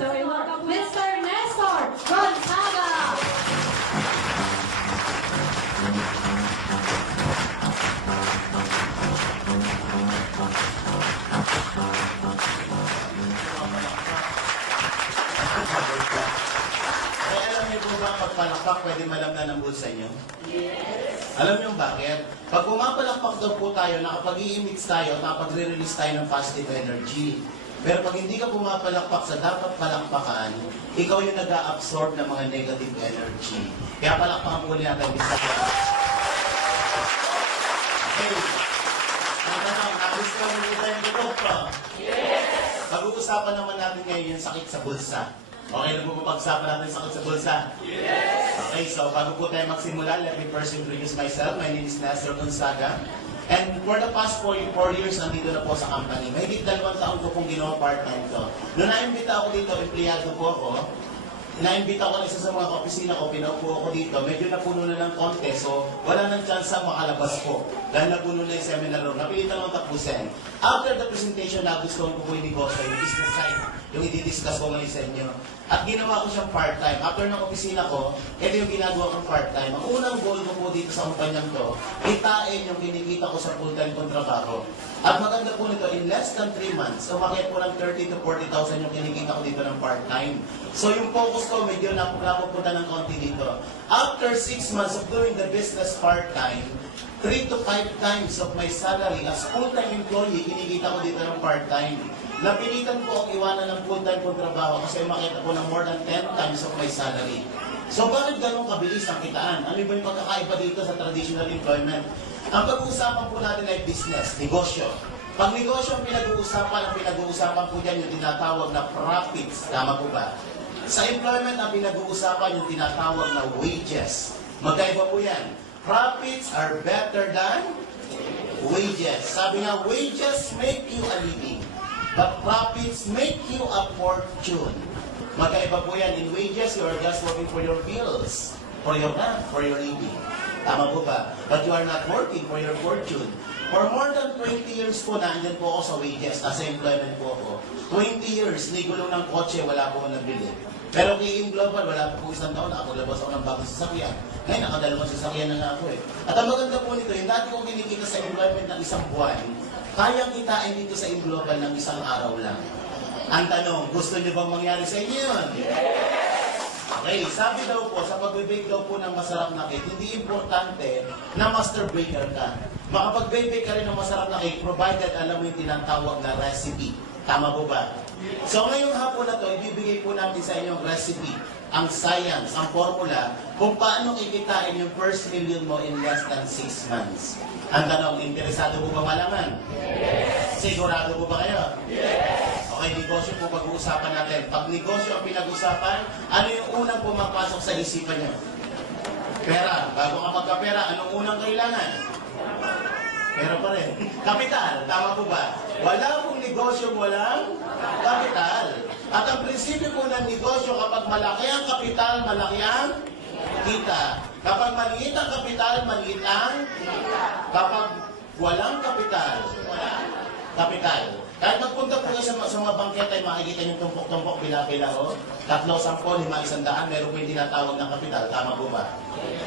So, welcome Mr. Nestor Gonzaga. Alam niyo po ba pagpalakpak pwede malamnan ang bulsa niyo? Yes. Alam niyo bakit? Pag pumapalakpak daw po tayo, nakapag-i-emit tayo, nakapag-re-release tayo ng positive energy. Pero pag hindi ka pumapalakpak sa dapat palakpakan, ikaw yung nag-a-absorb ng mga negative energy. Kaya palakpakan po natin isa. Okay. Ang tanong, na-discover mo tayo ng doktor? Yes. Pag-uusapan naman natin ngayon yung sakit sa bulsa. Okay na po pag-usapan natin sakit sa bulsa? Yes! Okay, so bago po tayo magsimula, let me first introduce myself. My name is Nestor Gonzaga. And for the past 4 years, nandito na po sa company. Mahigit 2 taon ko pong ginawa part-time to. Noong naimbita ako dito, empleyado po ako. Naimbita ko na isa sa mga opisina ko, pinaupo ako dito. Medyo napuno na ng konti, so wala nang chance makalabas po. Dahil napuno na yung seminar room. Napilitan akong tapusin. After the presentation, nagustuhan ko po yung negosyo, yung business side, yung i-discuss ko ngayon sa inyo. At ginawa ko siyang part-time. After ng opisina ko, ito yung ginagawa kong part-time. Ang unang goal ko po dito sa kumpanyang to, kitain yung kinikita ko sa full-time kong trabaho. At maganda po nito, in less than 3 months, umakit po ng 30,000 to 40,000 yung kinikita ko dito ng part-time. So yung focus ko, medyo napupunta ng konti dito. After 6 months of doing the business part-time, 3 to 5 times of my salary as full-time employee, kinikita ko dito ng part-time. Napilitan ko ang iwanan ng full-time kong trabaho kasi makita ko ng more than 10 times of my salary. So bakit ganun kabilis ang kitaan? Ano ba yung pagkakaiba dito sa traditional employment? Ang pag-uusapan po natin ay business, negosyo. Pag negosyo ang pinag-uusapan po dyan yung tinatawag na profits. Tama po ba? Sa employment ang pinag-uusapan yung tinatawag na wages. Magkaiba po yan. Profits are better than wages. Sabi nga, wages make you a living. But profits make you a fortune. Magkaiba po yan. In wages, you are just working for your bills, for your rent, for your living. Tama po ba? But you are not working for your fortune. For more than 20 years po, nandyan po ako sa wages, nasa employment po ako. 20 years, nigulo ng kotse, wala po akong nabili. Pero kay Global, wala po 1 taon, nakapaglabas ako ng bagong sasakyan. Ngayon, nakadalawang sasakyan na nga ako eh. At ang maganda po nito, yung dati kong kinikita sa employment ng 1 buwan, kayang kitain dito sa Global ng 1 araw lang. Ang tanong, gusto niyo bang mangyari sa inyo yun? Yes! Okay, sabi daw po, sa pag-bake daw po ng masarap na cake, hindi importante na master baker ka. Makapag-bake ka rin ng masarap na cake, provided alam mo yung tinatawag na recipe. Tama po ba? So ngayong hapon na to, ibibigay po natin sa inyo ang recipe, ang science, ang formula, kung paano ikitain yung first million mo in less than 6 months. Ang tanong, interesado po ba malaman? Yes! Sigurado po ba kayo? Yes! Okay, negosyo po pag-uusapan natin. Pag negosyo ang pinag-usapan, ano yung unang pumapasok sa isipan nyo? Pera. Bago ka magkapera, anong unang kailangan? Pera pa rin. Kapital. Tama po ba? Wala pong negosyo, walang kapital. At ang prinsipyo po ng negosyo, kapag malaki ang kapital, malaki ang kita. Kapag maliit ang kapital, maliit ang kita. Kapag walang kapital, walang kapital. Kahit magpunta po kayo sa mga bangketa, ay makikita yung tumpok-tumpok, bila-bila o. 3, 10, 5, 100, meron po yung tinatawag ng kapital. Tama po ba?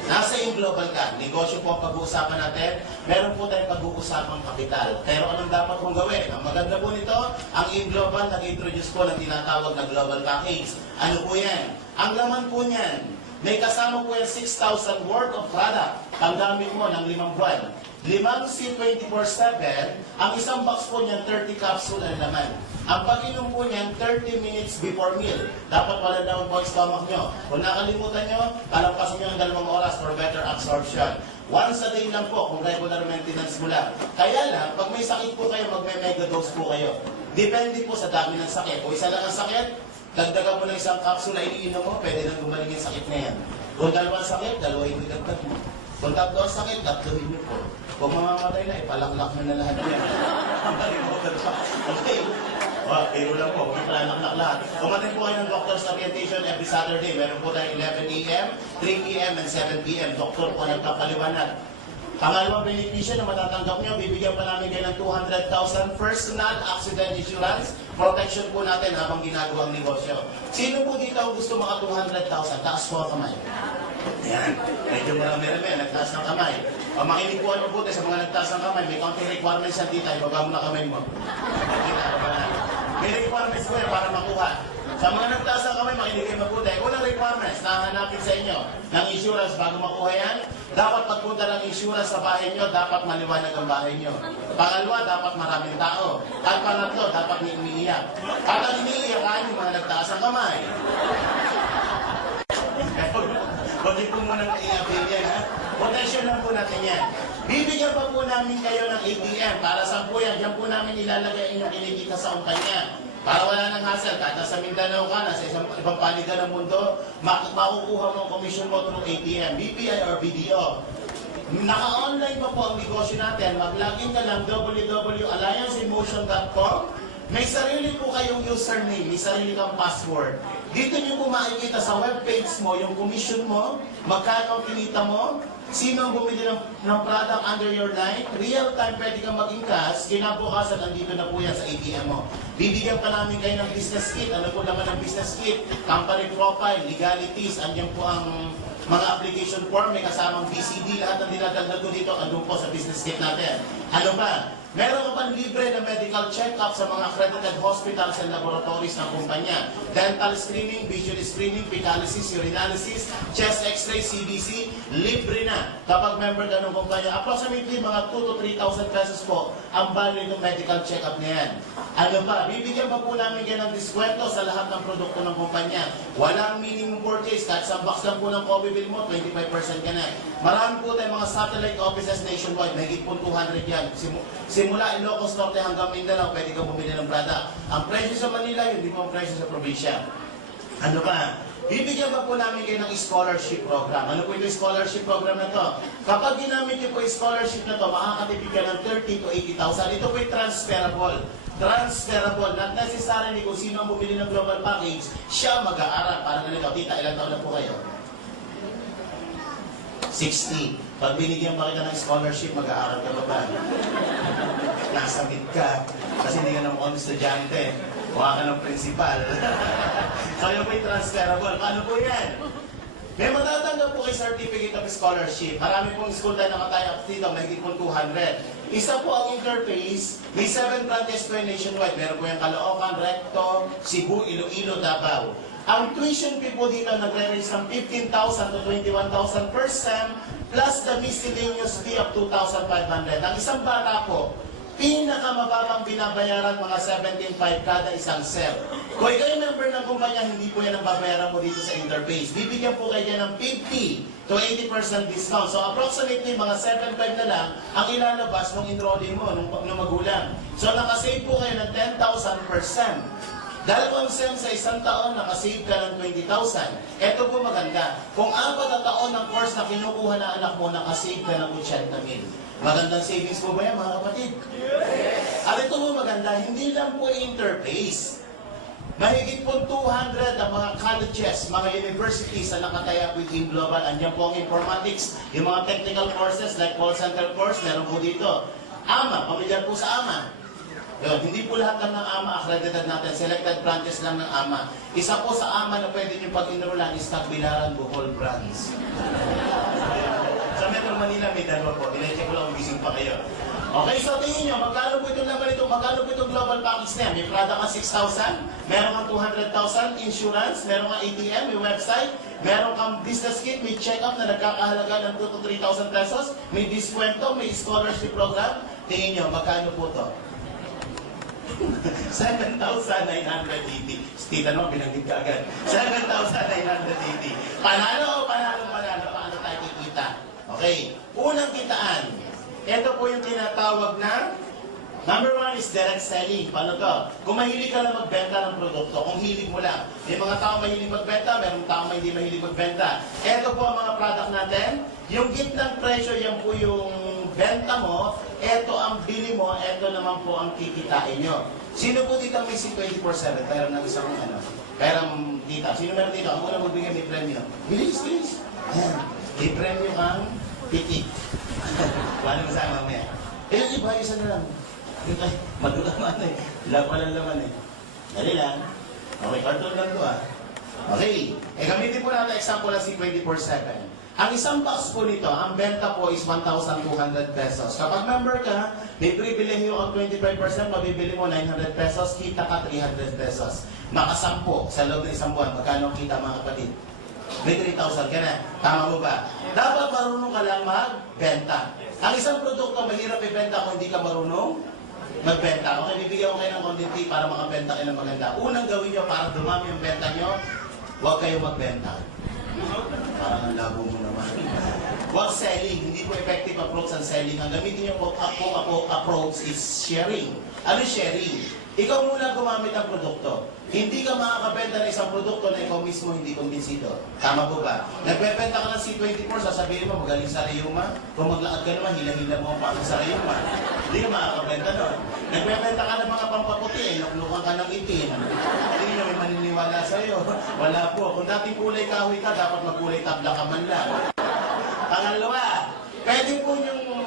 Nasa Global ka, negosyo po ang pag-uusapan natin, meron po tayong pag-uusapang kapital. Pero anong dapat kong gawin? Ang maganda po nito, ang Global nag-introduce po ng tinatawag na Global Package. Ano po yan? Ang laman po niyan, may kasama po yung 6,000 worth of product. Panggamit mo ng 5 buwan. 5 C 24/7, ang isang box po niyan, 30 capsule ang laman. Ang pag-inom po niyan, 30 minutes before meal. Dapat wala daw ang stomach nyo. Kung nakalimutan nyo, kalampasan nyo ng 2 oras for better absorption. Once a day lang po, kung regular maintenance mo lang. Kaya lang, pag may sakit po kayo, magme-mega dose po kayo. Depende po sa dami ng sakit. Kung isa lang ang sakit, dagdagan mo ng 1 capsule na iniinom mo, pwede nang gumaling yung sakit na yan. Kung 2 sakit, 2 yung dagdag mo. Kung 3 ang sakit, 3 mo po. Kung mamamatay na, ipalaklak mo na lahat yan. Okay. Pero lang po, huwag ipalaklak lahat. Kumatin po kayo ng doctor's orientation every Saturday. Meron po tayong 11 a.m., 3 p.m., and 7 p.m. Doktor po nagpapaliwanag. Pangalawang benepisyo na matatanggap nyo, bibigyan pa namin kayo ng 200,000 personal accident insurance protection po natin habang ginagawa ang negosyo. Sino po dito ang gusto maka 200,000? Taas po ang kamay. Yan. Medyo marami-rami, nagtaas ng kamay. O makinig po ano po sa mga nagtaas ng kamay, may counting requirements yan, tita. Ibaba mo na kamay mo. Kita ka ba na? May requirements po yan para makuha. Sa mga nagtaas ng kamay, makinig kayo mabuti. Unang requirements na hanapin sa inyo ng insurance bago makuha yan, dapat pagpunta ng insurance sa bahay nyo, dapat maliwanag ang bahay nyo. Pangalawa, dapat maraming tao. At pangatlo, dapat umiiyak. At ang iniiyakan yung mga nagtaas ng kamay. Huwag po muna i-update yan, ha? Protection lang po natin yan. Bibigyan pa po namin kayo ng ATM. Para saan po yan? Diyan po namin ilalagay inyong kinikita sa kumpanya. Para wala nang hassle. Kahit nasa Mindanao ka, nasa ibang panig ka ng mundo, makukuha mo ang commission mo through ATM, BPI or BDO. Naka-online pa po ang negosyo natin. Mag-login ka lang www.allianceemotion.com. May sarili po kayong username, may sarili kang password. Dito nyo po makikita sa webpage mo, yung commission mo, magkano ang kinita mo, sino ang bumili ng product under your line, real time pwede kang mag-incas, kinabukasan, andito na po yan sa ATM mo. Bibigyan pa namin kayo ng business kit. Ano po naman ang business kit? Company profile, legalities, andyan po ang mga application form, may kasamang BCD, lahat ng dinadagdag ko dito, andun po sa business kit natin. Ano pa? Meron ka pang libre na medical check-up sa mga accredited hospitals and laboratories ng kumpanya. Dental screening, visual screening, fecalysis, urinalysis, chest x-ray, CBC, libre na kapag member ka ng kumpanya. Approximately mga 2,000 to 3,000 pesos po ang value ng medical check-up na yan. Ano pa? Bibigyan pa po namin kayo ng diskwento sa lahat ng produkto ng kumpanya. Walang minimum purchase. Kahit sa box lang po ng coffee bill mo, 25% ka na. Marami po tayong mga satellite offices nationwide. Mahigit po 200 yan. Simula Ilocos Norte hanggang Mindanao, pwede kang bumili ng product. Ang presyo sa Manila, yun, hindi po ang presyo sa probinsya. Ano pa? Bibigyan pa po namin kayo ng scholarship program. Ano po yung scholarship program na to? Kapag ginamit niyo po yung scholarship na to, makakatipid ka ng 30 to 80,000. Ito po yung transferable. Transferable. Not necessarily kung sino ang bumili ng global package, siya mag-aaral. Parang ganito, tita, ilang taon na po kayo? 60. Pag binigyan pa kita ng scholarship, mag-aaral ka ba ba? Nasa mid ka. Kasi hindi ka na mukhang estudyante. Mukha ka ng principal. So yun po yung transferable. Paano po yan? May matatanggap po kay Certificate of Scholarship. Marami pong school tayo nakataya up dito. Mahigit pong 200. Isa po ang interface. May 7 branches po yung nationwide. Meron po yung Caloocan, Recto, Cebu, Iloilo, Davao. Ang tuition fee po dito nagre-range ng 15,000 to 21,000 per sem plus the miscellaneous fee of 2,500. Ang isang bata po, pinakamababang binabayaran mga 17,500 kada isang sem. Kung ikaw yung member ng kumpanya, hindi po yan ang babayaran mo dito sa interface. Bibigyan po kayo ng 50 to 80% discount. So approximately mga 7,500 na lang ang ilalabas ng enrolling mo, nung magulang. So nakasave po kayo ng 10,000 per sem. Dalawang SEM sa isang taon, nakasave ka ng 20,000. Ito po maganda. Kung 4 na taon ng course na kinukuha na anak mo, nakasave ka ng 80,000. Magandang savings po ba yan, mga kapatid? Yes! At ito po maganda, hindi lang po interface. Mahigit po 200 ang mga colleges, mga universities na nakataya with Team Global. Andiyan po ang informatics, yung mga technical courses like call center course, meron po dito. AMA, pamilyar po sa AMA. Yun, hindi po lahat lang ng AMA accredited natin. Selected branches lang ng AMA. Isa po sa AMA na pwede nyo pag-enrollan is Tagbilaran, Bohol branch. Sa Metro Manila may dalawa po. Dinecheck ko lang kung gising pa kayo. Okay, so tingin nyo, magkano po itong laman ito? Magkano po itong global package na yan? May product ka 6,000, meron kang 200,000 insurance, meron kang ATM, may website, meron kang business kit, may check-up na nagkakahalaga ng 2,000 to 3,000 pesos, may diskwento, may scholarship program. Tingin nyo, magkano po ito? 7,980. Tita naman, binanggit ka agad. 7,980. Panalo. Paano tayo kikita? Okay. Unang kitaan. Ito po yung tinatawag na number 1 is direct selling. Paano to? Kung mahilig ka lang magbenta ng produkto, kung hilig mo lang. May mga tao mahilig magbenta, mayroong tao hindi mahilig magbenta. Ito po ang mga product natin. Yung gitnang presyo, yan po yung benta mo, eto ang bili mo, eto naman po ang kikitain nyo. Sino po dito may 24/7? Pera ng isang pera dita. Sino meron dito? Ang una magbigay may premyo. Bilis. Ayan. May premyo kang pitik. Paano mo sa mamaya? Eh, yung iba, isa na lang. Ay, madulaman eh. Wala pa lang laman eh. Dali lang. Okay, cartoon lang to ah. Okay. Eh, gamitin po natin example na si 24/7. Ang isang box po nito, ang benta po is 1,200 pesos. Kapag member ka, may pribilehiyo ang 25%, mabibili mo 900 pesos, kita ka 300 pesos. Makasampo sa loob ng isang buwan, magkano ang kita mga kapatid? May 3,000 ka na. Tama mo ba? Dapat marunong ka lang magbenta. Ang isang produkto, mahirap ibenta kung hindi ka marunong magbenta. Okay, bibigyan ko kayo ng content tip para makabenta kayo ng maganda. Unang gawin nyo para dumami yung benta nyo, huwag kayo magbenta. Parang ang labo mo naman. Huwag selling. Hindi po effective approach ang selling. Ang gamitin nyo po approach is sharing. Ano sharing? Ikaw muna gumamit ng produkto. Hindi ka makakabenta ng isang produkto na ikaw mismo hindi kumbinsido. Tama po ba? Nagbebenta ka ng C24, sasabihin mo, magaling sa rayuma. Kung maglakad ka naman, hila-hila mo ang pako sa rayuma. Hindi ka makakabenta nun. Nagbebenta ka ng mga pampaputi, nuklukan ka ng itim. Hindi nyo may maniniwala sa'yo. Wala po. Kung dating kulay kahoy ka, dapat magkulay tabla ka man lang. Pangalawa, pwede po yung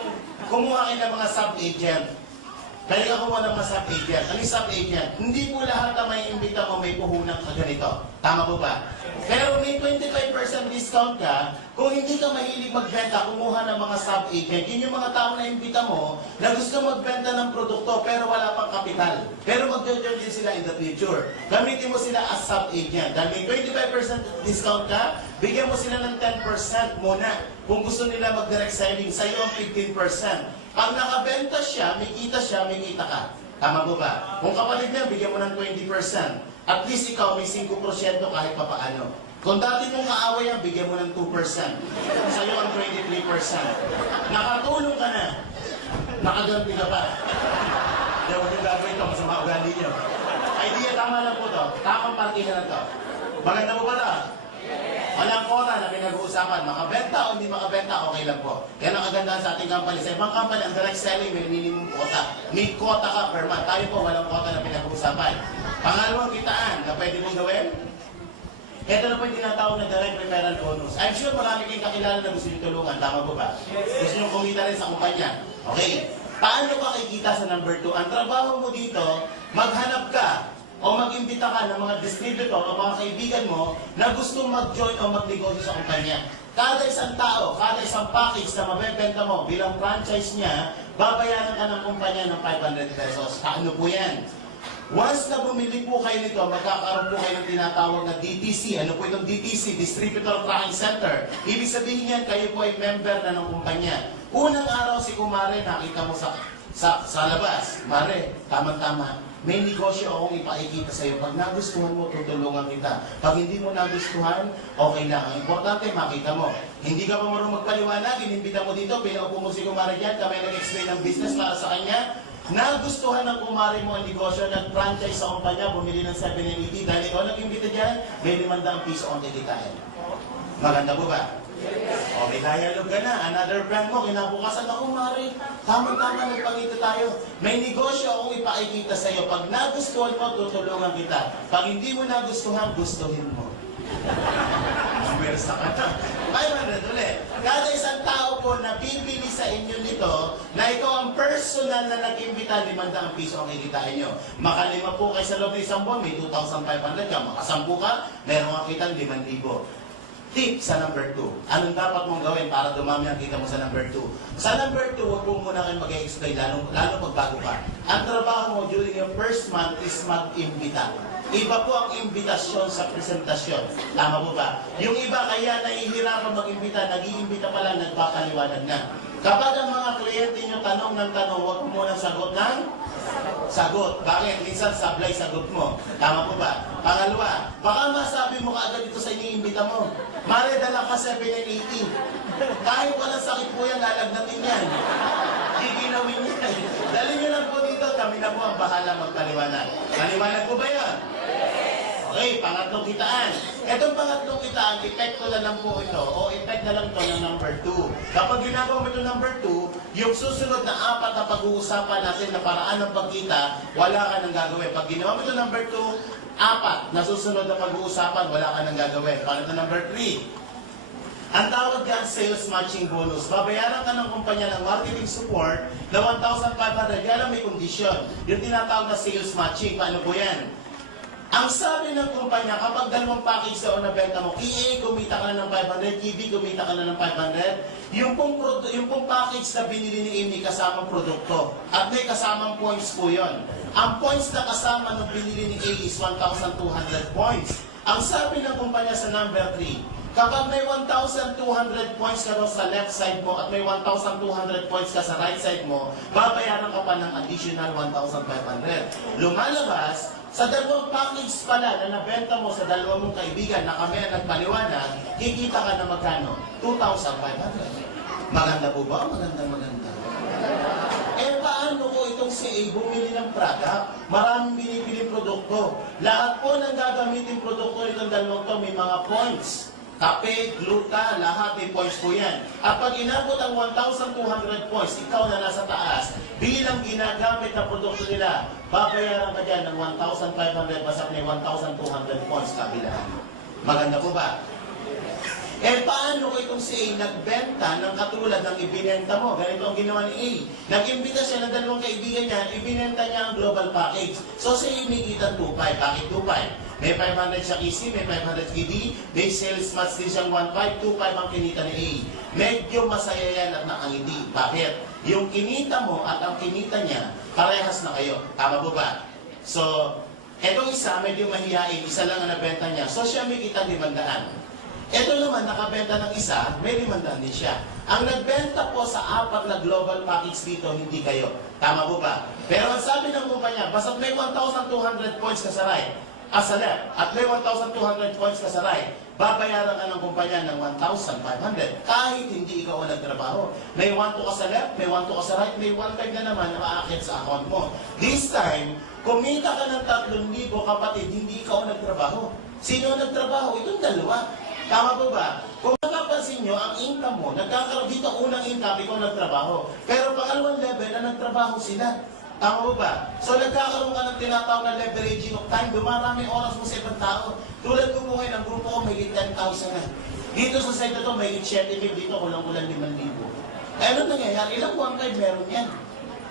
kumuha kayo ng mga sub-agent. Pwede ka kumuha ng mga sub-agent. Ano yung sub-agent? Hindi po lahat na may imbita mo may puhunan ka ganito. Tama po ba? Pero may 25% discount ka, kung hindi ka mahilig magbenta, kumuha ng mga sub-agent. Yun yung mga tao na imbita mo na gusto magbenta ng produkto pero wala pang kapital. Pero mag-join din sila in the future. Gamitin mo sila as sub-agent. Dahil may 25% discount ka, bigyan mo sila ng 10% muna. Kung gusto nila mag-direct selling, sa'yo ang 15%. Pag nakabenta siya, may kita ka. Tama po ba? Kung kapatid niya, bigyan mo ng 20%. At least ikaw may 5% kahit papaano. Kung dati mong kaaway yan, bigyan mo ng 2%. Sa'yo ang 23%. Nakatulong ka na. Nakaganti ka pa. Kaya huwag yung gagawin ito, masama ugali niyo. Idea, tama lang po to. Tamang parking na to. Maganda po ba ito? Walang quota na pinag-uusapan. Makabenta o hindi makabenta, okay lang po. Kaya ang kagandahan sa ating company. Sa ibang company, ang direct selling may minimum quota. May quota ka per month. Tayo po, walang quota na pinag-uusapan. Pangalawang kitaan na pwede mong gawin. Ito na po yung tinatawag na direct referral bonus. I'm sure marami kayong kakilala na gusto nyo tulungan. Tama po ba? Gusto nyo kumita rin sa kumpanya. Okay. Paano ka kikita sa number 2? Ang trabaho mo dito, maghanap ka o mag-imbita ka ng mga distributor o mga kaibigan mo na gusto mag-join o magnegosyo sa kumpanya. Kada isang tao, kada isang package na mabebenta mo bilang franchise niya, babayaran ka ng kumpanya ng 500 pesos. Paano po yan? Once na bumili po kayo nito, magkakaroon po kayo ng tinatawag na DTC. Ano po itong DTC? Distributor Tracking Center. Ibig sabihin yan, kayo po ay member na ng kumpanya. Unang araw si Kumare, nakita mo sa labas. Mare, tamang-tama. May negosyo akong ipakikita sa iyo. Pag nagustuhan mo, tutulungan kita. Pag hindi mo nagustuhan, okay lang. Ang importante, makita mo. Hindi ka pa marunong magpaliwanag, inimbita mo dito, pinaupo mo si Kumare dyan, kamay nag-explain ng business para sa kanya. Nagustuhan ng Kumare mo ang negosyo, nag-franchise sa kumpanya, bumili ng 780, dahil ikaw nag-imbita dyan, may 500 piso ang kikitain. Maganda po ba? O, may dialogue ka na. Another brand mo, kinabukasan ako, Mari. Tama-tama, nagpakita tayo. May negosyo akong ipakikita sa iyo. Pag nagustuhan mo, tutulungan kita. Pag hindi mo nagustuhan, gustuhin mo. Mersa ka na. Ay, manad ulit. Kada isang tao po na bibili sa inyo nito, na ikaw ang personal na nag-imbita, 500 piso ang kikitain nyo. Makalima po kayo sa loob ng isang buwan, may 2,500 ka. Makasampu ka, meron kang kitang 5,000. Tip sa number 2. Anong dapat mong gawin para dumami ang kita mo sa number 2? Sa number 2, huwag po muna kayo mag-explain, lalo pag bago ka. Ang trabaho mo during your first month is mag-imbita. Iba po ang imbitasyon sa presentasyon. Tama po ba? Yung iba kaya nahihirapan mag-imbita, nag-iimbita pa lang, nagpapaliwanag na. Kapag ang mga kliyente nyo tanong ng tanong, huwag mo munang sagot ng sagot. Bakit? Minsan sablay sagot mo. Tama po ba? Pangalawa, baka masabi mo kaagad ito sa iniimbita mo. Mare, dala ka 780. Kahit walang sakit po yan, lalagnatin yan. Giginawin yan. Dali nyo lang po dito, kami na po ang bahala magpaliwanag. Maliwanag po ba yan? Okay, pangatlong kitaan. Itong pangatlong kitaan, epekto na lang po ito, o effect na lang ito ng number 2. Kapag ginagawa mo ito number 2, yung susunod na 4 na pag-uusapan natin na paraan ng pagkita, wala ka nang gagawin. Pag ginawa mo ito number 2, 4 na susunod na pag-uusapan, wala ka nang gagawin. Paano ito number 3? Ang tawag dyan, sales matching bonus. Babayaran ka ng kumpanya ng marketing support na 1,500. Kaya lang may kondisyon. Yung tinatawag na sales matching. Paano po yan? Ang sabi ng kumpanya, kapag dalawang package daw na benta mo, EA kumita ka na ng 500, KB kumita ka na ng 500, yung pong package na binili ni Amy kasamang produkto. At may kasamang points po yon. Ang points na kasama ng binili ni A is 1,200 points. Ang sabi ng kumpanya sa number 3, kapag may 1,200 points ka daw sa left side mo at may 1,200 points ka sa right side mo, babayaran ka pa ng additional 1,500. Lumalabas, sa dalawang package pala na nabenta mo sa dalawang mong kaibigan na kami ang nagpaliwanag, kikita ka na magkano? 2,500. Maganda po ba? Maganda. Eh paano ko itong si A bumili ng product? Maraming binibili produkto. Lahat po ng gagamitin produkto nitong dalawang to may mga points. Kape, gluta, lahat may points po yan. At pag inabot ang 1,200 points, ikaw na nasa taas, bilang ginagamit na produkto nila, babayaran ka dyan ng 1,500 basta may 1,200 points kabilaan. Maganda po ba? Eh paano ko itong si A nagbenta ng katulad ng ibinenta mo? Ganito ang ginawa ni A. Nag-imbita siya ng dalawang kaibigan niya, ibinenta niya ang global package. So si A may kita 2,500. Bakit 2,500? May 500 siya KC, may 500 KD, may sales match din siyang 1,500, 2,500 ang kinita ni A. Medyo masaya yan at nakangiti. Bakit? Yung kinita mo at ang kinita niya, parehas na kayo. Tama po ba? So, etong isa, medyo mahihain, isa lang ang nabenta niya. So siya may kita 500. Ito naman, nakabenta ng isa, may 500 din siya. Ang nagbenta po sa 4 na global package dito, hindi kayo. Tama po ba? Pero ang sabi ng kumpanya, basta may 1,200 points ka sa right, sa left, at may 1,200 points ka sa right, babayaran ka ng kumpanya ng 1,500. Kahit hindi ikaw ang nagtrabaho. May 1,200 ka sa left, may 1,200 ka sa right, may 1,500 na naman na maaakit sa account mo. This time, kumita ka ng 3,000 kapatid, hindi ikaw ang nagtrabaho. Sino ang nagtrabaho? Itong dalawa. Tama po ba? Kung napapansin nyo, ang income mo, nagkakaroon dito unang income, ikaw nagtrabaho. Pero pangalawang level na nagtrabaho sila. Tama po ba? So nagkakaroon ka ng tinatawag na leveraging of time. Dumarami oras mo sa ibang tao. Tulad ko po ngayon, ang grupo ko may 10,000 na. Dito sa site na to, may 7,000 dito, kulang-kulang 5,000. Eh ano nangyayari? Ilang 1,500 meron yan?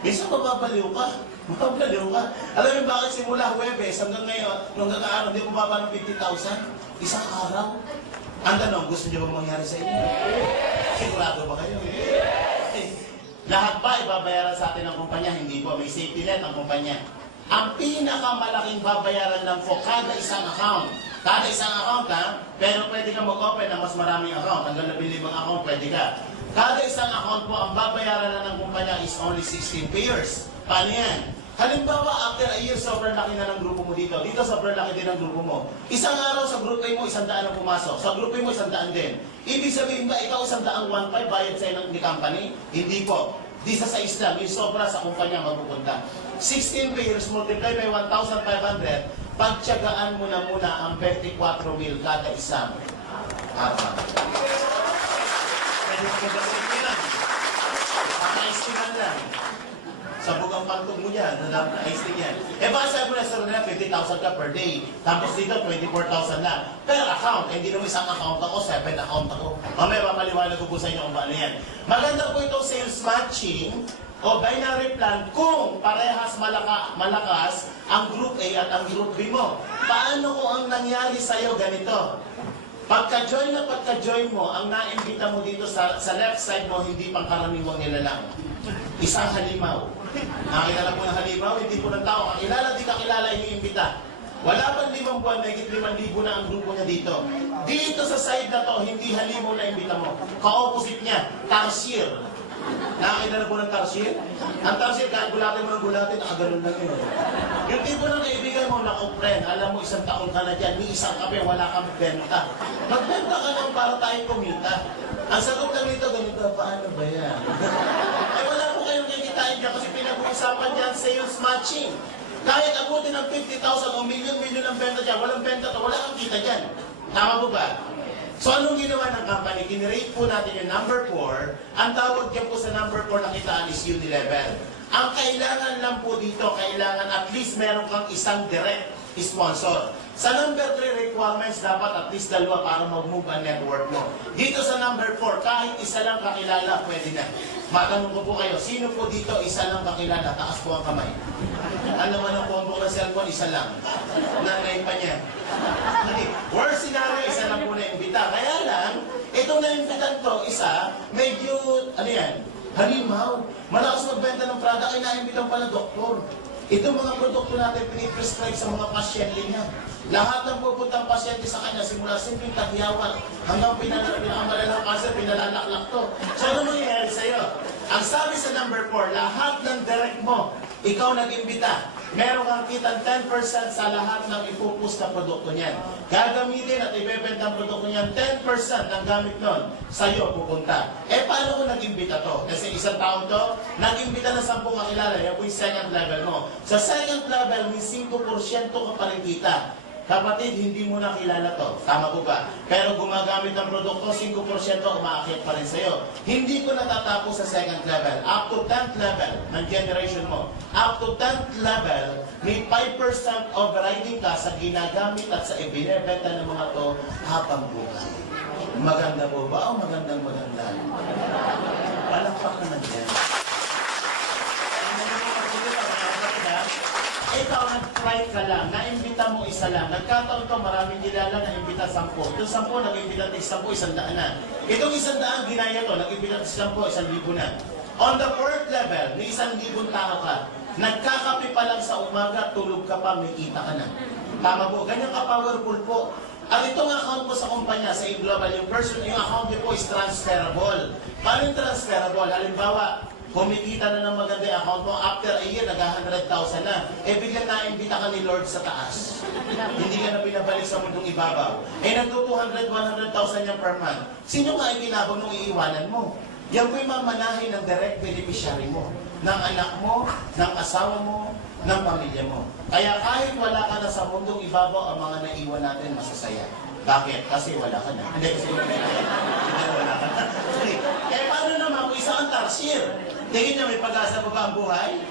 Minsan mababaliw ka. Mababaliw ka. Alam mo bakit simula Huwebes hanggang ngayon, hanggang araw, hindi mo baba ng 50,000? Isang araw? Ang tanong, gusto niyo bang mangyari sa inyo? Sigurado ba kayo? Lahat ba ibabayaran sa atin ng kumpanya? Hindi po. May safety net ang kumpanya. Ang pinakamalaking babayaran lang po kada isang account. Kada isang account ha, pero pwede ka mag-open ng mas maraming account. Hanggang 15 account, pwede ka. Kada isang account po, ang babayaran lang ng kumpanya is only 16 payers. Paano yan? Halimbawa, after a year, sobrang laki na ng grupo mo dito. Dito, sobrang laki din ng grupo mo. Isang araw sa group A mo, 100 ang pumasok. Sa group A mo, 100 din. Ibig sabihin ba, ikaw 100 1,500 bayad sa'yo ng company? Hindi po. Di sa Islam, yung sobra sa kumpanya mapupunta. 16 payers multiply by 1,500, pagtyagaan mo na muna ang 24,000 kada isang araw. Pwede mo gagawin mo yan. Paka-estiman lang. Sabog ang pantog mo dyan, na-icing yan. Eh baka sabi mo na sa nila, 50,000 ka per day. Tapos dito, 24,000 lang. Per account, hindi naman isang account ako, 7 account ako. Mamaya, papaliwanag ko po sa inyo kung paano yan. Maganda po itong sales matching o binary plan kung parehas malakas ang Group A at ang Group B mo. Paano kung ang nangyari sa'yo ganito? Pagka-join mo, ang naimbita mo dito sa left side mo, hindi pangkaraniwang nilalang. Isang halimaw. Nakakilala po ng halimaw, hindi po ng tao. Kakilala, di kakilala, iniimbita. Wala pang 5 buwan, mahigit 5,000 na ang grupo niya dito. Dito sa side na to, hindi halimaw na imbita mo. Ka-opposite niya, tarsier. Nakakilala po ng tarsier? Ang tarsier, kahit gulatin mo ng gulatin, nakaganon lang yun. Yung tipo ng kaibigan mo, naku-friend, alam mo, 1 taon ka na dyan, ni isang kape, wala kang benta. Magbenta ka lang para tayong kumita. Ang sagot lang nito, ganito, paano ba yan? Ay wala po kayong kikitain dyan kasi pinag-uusapan dyan sales matching. Kahit abutin ng 50,000 o milyon-milyon ang benta dyan, walang benta to, wala kang kita dyan. Tama po ba? So anong ginawa ng company? Kinrate po natin yung number 4. Ang tawag dyan po sa number 4 na kitaan is unilevel. Ang kailangan lang po dito, kailangan at least meron kang isang direct sponsor. Sa number 3 requirements, dapat at least dalawa para mag-move ang network mo. Dito sa number 4, kahit isa lang kakilala, pwede na. Matanong ko po kayo, sino po dito isa lang kakilala? Taas po ang kamay. Ano naman ang combo ng cellphone? Isa lang. Nanay pa niya. Worst scenario, isa lang po na-imbita. Kaya lang, itong na-imbitan to, isa, medyo, ano yan, halimaw. Malakas magbenta ng product, ay na-imbitan pala doktor. Itong mga produkto natin piniprescribe sa mga pasyente niya. Lahat ng pupuntang pasyente sa kanya, simula simpleng tagyawan, hanggang pinakamalalang cancer, pinalalaklak to. So ano mangyayari sa'yo? Ang sabi sa number 4, lahat ng direct mo, ikaw nag-imbita. Meron kang kitang 10% sa lahat ng ipupus na produkto niyan. Gagamitin at ibebenta ang produkto niyan, 10% ng gamit nun, sa'yo pupunta. Eh, paano kung nag-imbita to? Kasi isang taon to, nag-imbita ng 10 kakilala, yan po yung second level mo. Sa second level, may 5% ka pa rin kita. Kapatid, hindi mo na kilala to. Tama po ba? Pero gumagamit ng produkto, 5% umaakyat pa rin sa'yo. Hindi ko natatapos sa second level. Up to 10th level ng generation mo. Up to 10th level, may 5% overriding ka sa ginagamit at sa ibinebenta ng mga to habang buhay. Maganda po ba? O magandang maganda? Palakpak naman yan. Ikaw, nag-try ka lang, naimbita mo isa lang. Nagkataon to, maraming kilala, naimbita 10. Yung 10, nag-imbita 10, 100 na. Itong 100, ginaya to, nag-imbita 10, 1,000 na. On the 4th level, may 1,000 tao ka. Nagkakape pa lang sa umaga, tulog ka pa, may kita ka na. Tama po, ganyan ka-powerful po. Ang itong account mo sa kumpanya, sa global, yung account mo po is transferable. Paano yung transferable? Halimbawa, kumikita na ng maganda yung account mo, after a year, nag-100,000 na. Eh, biglang naimbita ka ni Lord sa taas. Hindi ka na pinabalik sa mundong ibabaw. Eh, nag-200,000, 100,000 yan per month. Sino nga ikinabang nung iiwanan mo? Yan po yung mamanahin ng direct beneficiary mo, ng anak mo, ng asawa mo, ng pamilya mo. Kaya kahit wala ka na sa mundong ibabaw, ang mga naiwan natin masasaya. Bakit? Kasi wala ka na. Hindi, kasi wala ka na. Eh, paano naman kung isa ang tarsier? Tingin niya may pag-asa pa ba ang buhay?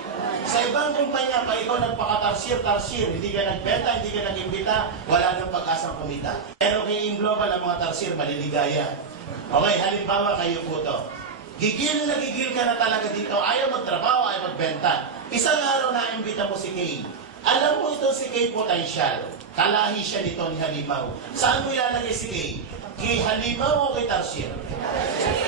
Sa ibang kumpanya pa, ikaw nagpaka-tarsier, hindi ka nagbenta, hindi ka nag-imbita, wala nang pag-asang kumita. Pero kay Global, ang mga tarsier, maliligaya. Okay, halimbawa kayo po to. Gigil na gigil ka na talaga dito, ayaw magtrabaho, ayaw magbenta. Isang araw na imbita mo si Kay. Alam mo ito si Kay potential. Kalahi siya nito ni Halimaw. Saan mo ilalagay si Kay? Kay Halimaw o kay Tarsier?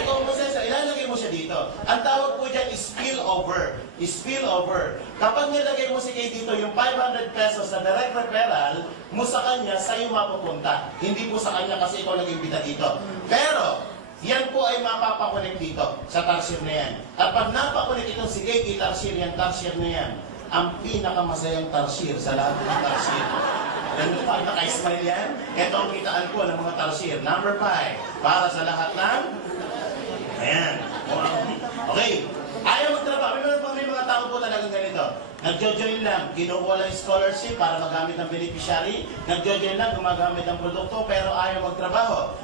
Ikaw mo siya, ilalagay mo siya dito. Ang tawag po dyan is spillover. Spillover. Kapag nilagay mo si Kay dito, yung 500 pesos na direct referral mo sa kanya, sa'yo mapupunta. Hindi po sa kanya kasi ikaw nag-imbita dito. Pero, yan po ay mapapakunik dito sa Tarsier na yan. At pag napakunik itong si Kay, kay Tarsier yan, Tarsier na yan, ang pinakamasayang Tarsier sa lahat ng Tarsier. Alam mo pa, naka-smile yan? Ito ang kitaan ko ng mga Tarsier. Number 5, para sa lahat ng... Ayan. Okay. Ayaw magtrabaho. May mga tao po talagang ganito. Nagjo-join lang, kinukuha lang scholarship para magamit ng beneficiary. Nagjo-join lang, gumagamit ng produkto, pero ayaw magtrabaho.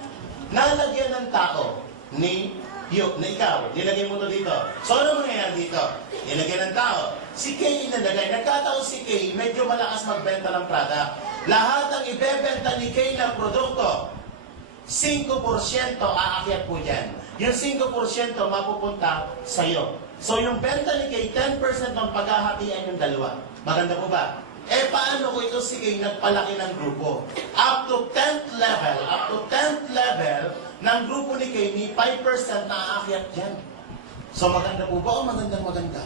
Nalagyan ng tao ni na ikaw, nilagay mo to dito. So ano mangyayari dito? Nilagay ng tao. Si Kay inalagay. Nagkataon si Kay, medyo malakas magbenta ng product. Lahat ng ibebenta ni Kay ng produkto, 5% aakyat po dyan. Yung 5% mapupunta sa'yo. So yung benta ni Kay, 10% ng paghahatian yung dalawa. Maganda po ba? Eh paano kung ito si Kay nagpalaki ng grupo? Up to 10th level, ng grupo ni Kay, may 5% na aakyat dyan. So maganda po ba o magandang maganda?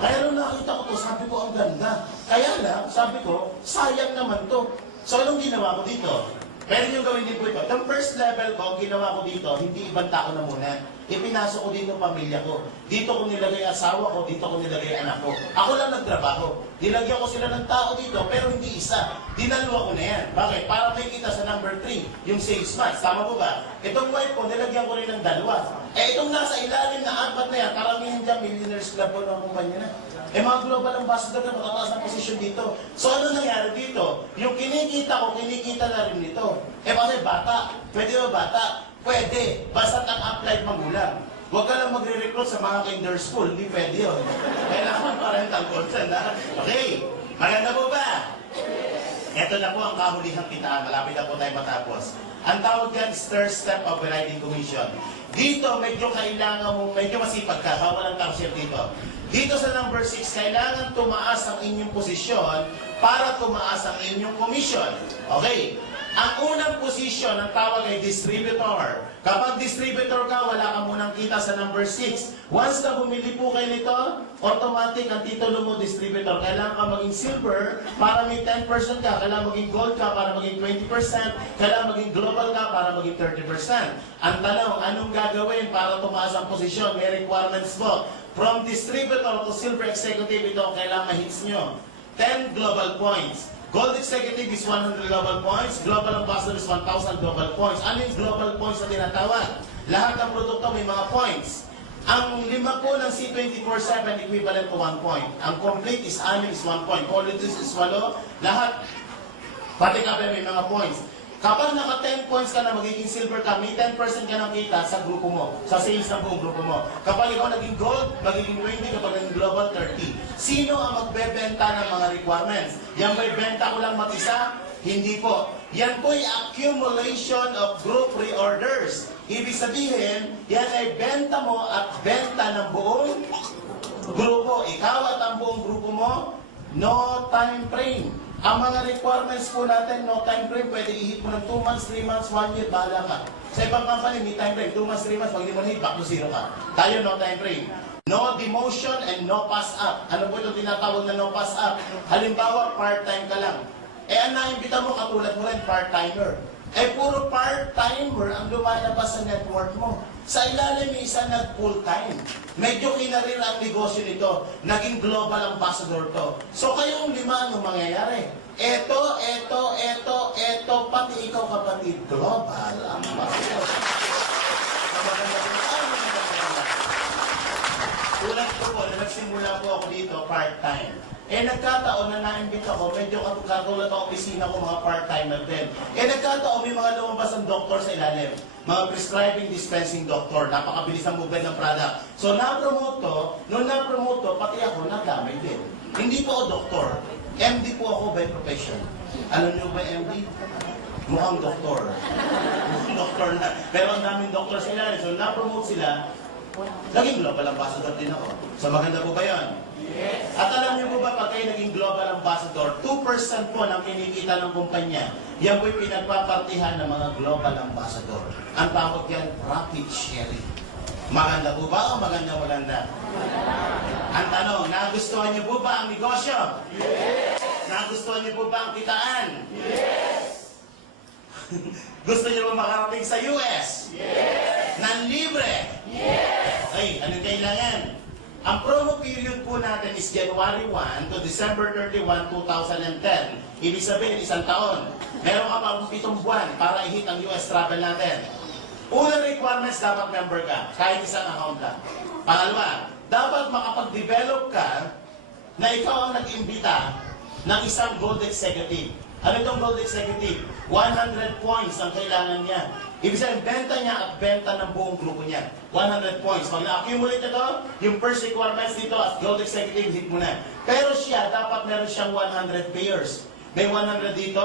Kaya nung nakita ko to, sabi ko ang ganda. Kaya lang, sabi ko, sayang naman to. So anong ginawa ko dito? Pwede nyo gawin din po ito. Yung first level ko, ginawa ko dito, hindi ibanta ko na muna. Ipinasok ko dito pamilya ko. Dito ko nilagay asawa ko, dito ko nilagay anak ko. Ako lang nagtrabaho. Nilagyan ko sila ng tao dito, pero hindi isa. Dinalwa ko na yan. Bakit? Para may kita sa number 3, yung salesman. Tama po ba? Itong wife ko, nilagyan ko rin ng 2. Eh itong nasa ilalim na 4 na yan, karamihan dyan, millionaires club po ng kumpanya na. Eh mga global ambassador na matataas na posisyon dito. So ano nangyari dito? Yung kinikita ko, kinikita na rin nito. Eh kasi bata. Pwede ba bata? Pwede. Basta ang-apply magulang. Huwag ka lang magre-recruit sa mga kinder school. Hindi pwede yun. Kailangan parental consent, ha? Okay. Maganda po ba? Ito na po ang kahulihang kitaan. Malapit na po tayo matapos. Ang tawag yan is third step of riding commission. Dito, medyo kailangan mo, medyo masipag ka, bawal ang tarsier dito. Dito sa number 6, kailangan tumaas ang inyong posisyon para tumaas ang inyong commission. Okay? Ang unang posisyon, ang tawag ay distributor. Kapag distributor ka, wala ka munang kita sa number 6. Once na bumili po kayo nito, automatic ang titulo mo distributor. Kailangan ka maging silver para may 10% ka. Kailangan maging gold ka para maging 20%. Kailangan maging global ka para maging 30%. Ang tanong, anong gagawin para tumaas ang posisyon? May requirements mo. From distributor to silver executive, ito ang kailangan ma-hits nyo. 10 global points. Gold executive is 100 global points. Global ambassador is 1,000 global points. Ano yung global points na tinatawag? Lahat ng produkto may mga points. Ang 5 po ng C24/7 equivalent to 1 point. Ang complete is 6 is 1 point. Qualities is 8. Lahat, pati kape may mga points. Kapag naka 10 points ka na, magiging silver ka, may 10% ka ng kita sa grupo mo, sa sales ng buong grupo mo. Kapag ikaw naging gold, magiging 20, kapag naging global, 30. Sino ang magbebenta ng mga requirements? Yan ba'y benta ko lang mag-isa? Hindi po. Yan po'y accumulation of group reorders. Ibig sabihin, yan ay benta mo at benta ng buong grupo. Ikaw at ang buong grupo mo, no time frame. Ang mga requirements po natin, no time frame, pwede i-hit mo ng 2 months, 3 months, 1 year, bahala ka. Sa ibang company, may time frame, 2 months, 3 months, pag di mo na-hit, back to zero ka. Tayo, no time frame. No demotion and no pass up. Ano po ito tinatawag na no pass up? Halimbawa, part-time ka lang. Ang naimbita mo, katulad mo rin, part-timer. Puro part-timer ang lumalabas sa network mo. Sa ilalim, may isa nag-full-time. Medyo kinarir ang negosyo nito. Naging global ambassador to. So kayong 5, anong mangyayari? Eto, pati ikaw kapatid, global ambassador. Tulad ko po, na nagsimula po ako dito, part-time. Nagkataon na na-invite ako, medyo katulad ang opisina ko, mga part-timer din. Nagkataon, may mga lumabas ang doktor sa ilalim. Mga prescribing, dispensing doktor. Napakabilis ang movement ng product. So, na-promote to, nung na-promote to, pati ako, nagdamay din. Hindi po ako doktor. MD po ako by profession. Alam niyo ba MD? Mukhang doktor. Mukhang doktor na. Pero ang daming doktor sa ilalim. So, na-promote sila, naging global ambassador din ako. So, maganda po ba yun? Yes. At alam niyo po ba, pag kayo naging global ambassador, 2% po ng kinikita ng kumpanya, yan po'y pinagpapartihan ng mga global ambassador. Ang tawag yan, profit sharing. Maganda po ba o maganda? Ang tanong, nagustuhan niyo po ba ang negosyo? Yes. Nagustuhan niyo po ba ang kitaan? Yes. Gusto niyo ba makarating sa US? Yes. Nanlibre? Yes. Okay, anong kailangan? Ang promo period po natin is January 1 to December 31, 2010. Ibig sabihin, 1 taon. Meron ka pang 7 buwan para i-hit ang US travel natin. Unang requirements, dapat member ka, kahit isang account lang. Pangalawa, dapat makapag-develop ka na ikaw ang nag-imbita ng isang gold executive. Ano itong gold executive? 100 points ang kailangan niya. Ibig sabihin, benta niya at benta ng buong grupo niya. 100 points. Pag na-accumulate ito, yung first requirements dito as gold executive, hit mo na. Pero siya, dapat meron siyang 100 payers. May 100 dito,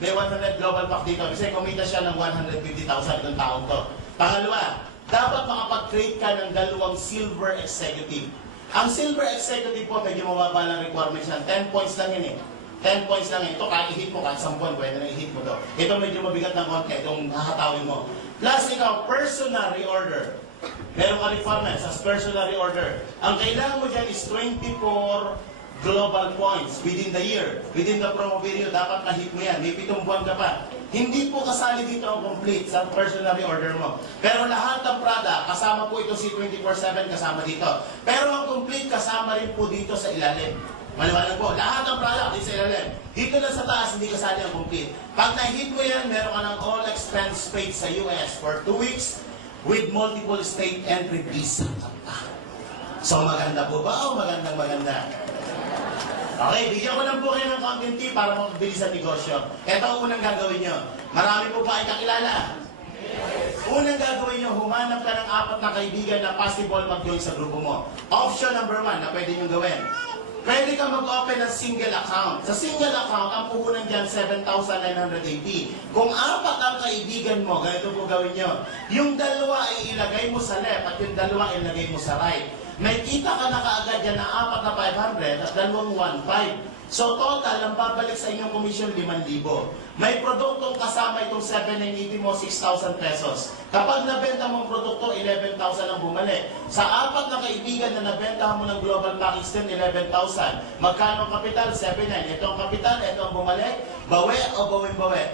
may 100 global pack dito. Kasi kumita siya ng 150,000 itong taong to. Pangalawa, dapat makapag-create ka ng 2 silver executive. Ang silver executive po, medyo mababa ng requirements yan. 10 points lang yun eh. 10 points lang ito, kahit i-hit mo, kahit 10 points, pwede na i-hit mo to. Ito medyo mabigat ng konti, itong hahatawin mo. Plus ikaw, personal reorder. Meron ka requirements as personal reorder. Ang kailangan mo dyan is 24 global points within the year. Within the promo period, dapat na-hit mo yan. May 7 buwan ka pa. Hindi po kasali dito ang complete sa personal reorder mo. Pero lahat ng product, kasama po ito si 24/7 kasama dito. Pero ang complete kasama rin po dito sa ilalim. Maliwanag po, lahat ng product dito sa ilalim. Dito lang sa taas, hindi kasali ang complete. Pag na-hit mo yan, meron ka ng all expense paid sa US for 2 weeks with multiple state entry visa. So maganda po ba o maganda? Okay, bigyan ko lang po kayo ng content tip para mabilis ang negosyo. Ito ang unang gagawin nyo. Marami po ba ay kakilala? Unang gagawin nyo, humanap ka ng 4 na kaibigan na possible mag-join sa grupo mo. Option number 1 na pwede nyo gawin. pwede ka mag-open ng single account. Sa single account, ang puhunan dyan, 7,980. Kung apat ang kaibigan mo, ganito po gawin nyo. Yung dalawa ay ilagay mo sa left at yung dalawa ay ilagay mo sa right. May kita ka na kaagad yan na apat na 500 at dalawang 1,500. So total, ang babalik sa inyong komisyon, 5,000. May produktong kasama itong 7,980 mo, 6,000 pesos. Kapag nabenta mo ang produkto, 11,000 ang bumalik. Sa apat na kaibigan na nabenta mo ng Global Package 10, 11,000. Magkano ang kapital? 7,900. Ito ang kapital, ito ang bumalik. Bawi o bawing-bawi?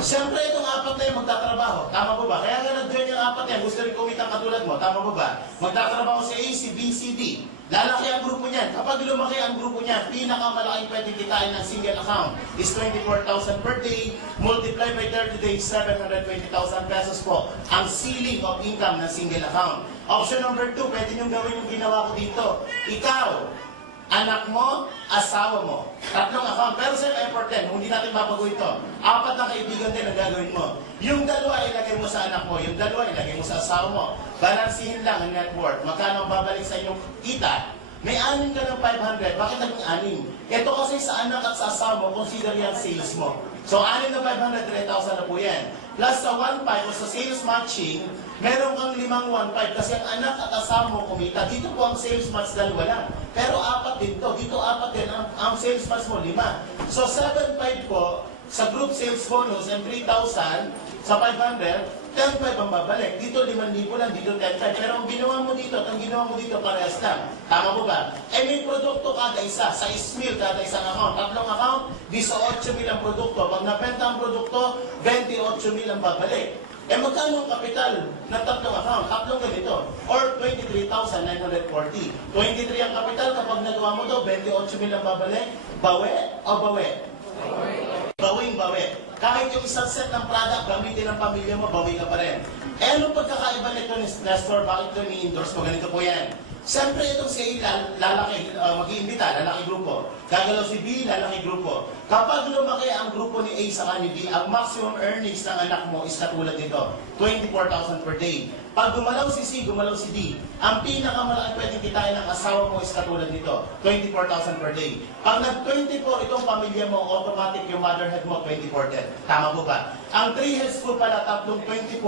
Siyempre, itong apat na yung magtatrabaho. Tama po ba? Kaya nga nag-join yung apat yan. Gusto rin kumita katulad mo. Tama po ba? Magtatrabaho si A, si B, si D. Lalaki ang grupo niyan. Kapag lumaki ang grupo niyan, pinakamalaking pwede kitain ng single account is 24,000 per day. Multiply by 30 days, 720,000 pesos po ang ceiling of income ng single account. Option number 2, pwede nyo gawin yung ginawa ko dito. Ikaw, anak mo, asawa mo. Tatlong account. Pero sa effort din, hindi natin babago ito. Apat na kaibigan din ang gagawin mo. Yung dalawa ilagay mo sa anak mo, yung dalawa ilagay mo sa asawa mo. Balansihin lang ang net worth. Magkano ang babalik sa inyong kita? May 6 ka ng 500. Bakit naging 6? Ito kasi sa anak at sa asawa mo, consider yan sales mo. So 6 na 500, 3,000 na po yan. Plus sa 1,500 o sa sales matching, meron kang 5,150 kasi ang anak at asawa mo kumita. Dito po ang sales match dalawa lang. Pero apat din to. Dito apat din. Ang sales match mo 5. So 7,500 po sa group sales bonus and 3,000 sa 500, 10,500 ang babalik. Dito 5,000 lang, dito 10,500. Pero ang ginawa mo dito at ang ginawa mo dito parehas lang. Tama po ba? Eh may produkto kada isa. Sa ismil kada isang account. Tatlong account, 18,000 ang produkto. Pag nabenta ang produkto, 28,000 ang babalik. Eh magkano ang kapital ng tatlong account? Tatlong ganito. Or 23,940. 23 ang kapital. Kapag nagawa mo to, 28,000 ang babalik. Bawi o bawi? Bawing-bawi. Kahit yung isang set ng product, gamitin ng pamilya mo, bawi ka pa rin. Eh, anong pagkakaiba nito ni Nestor? Bakit ito ni-endorse mo? Ganito po yan. Siyempre, itong si A, lalaki, mag-iimbita, lalaki grupo. Gagalaw si B, lalaki grupo. Kapag lumaki ang grupo ni A sa ni B, ang maximum earnings ng anak mo is katulad nito, 24,000 per day. Pag gumalaw si C, gumalaw si D, ang pinakamalaki pwedeng kitain ng asawa mo is katulad nito, 24,000 per day. Pag nag-24 itong pamilya mo, automatic yung motherhead mo, 24 din. Tama po ba? Ang 3 heads po pala, tatlong 24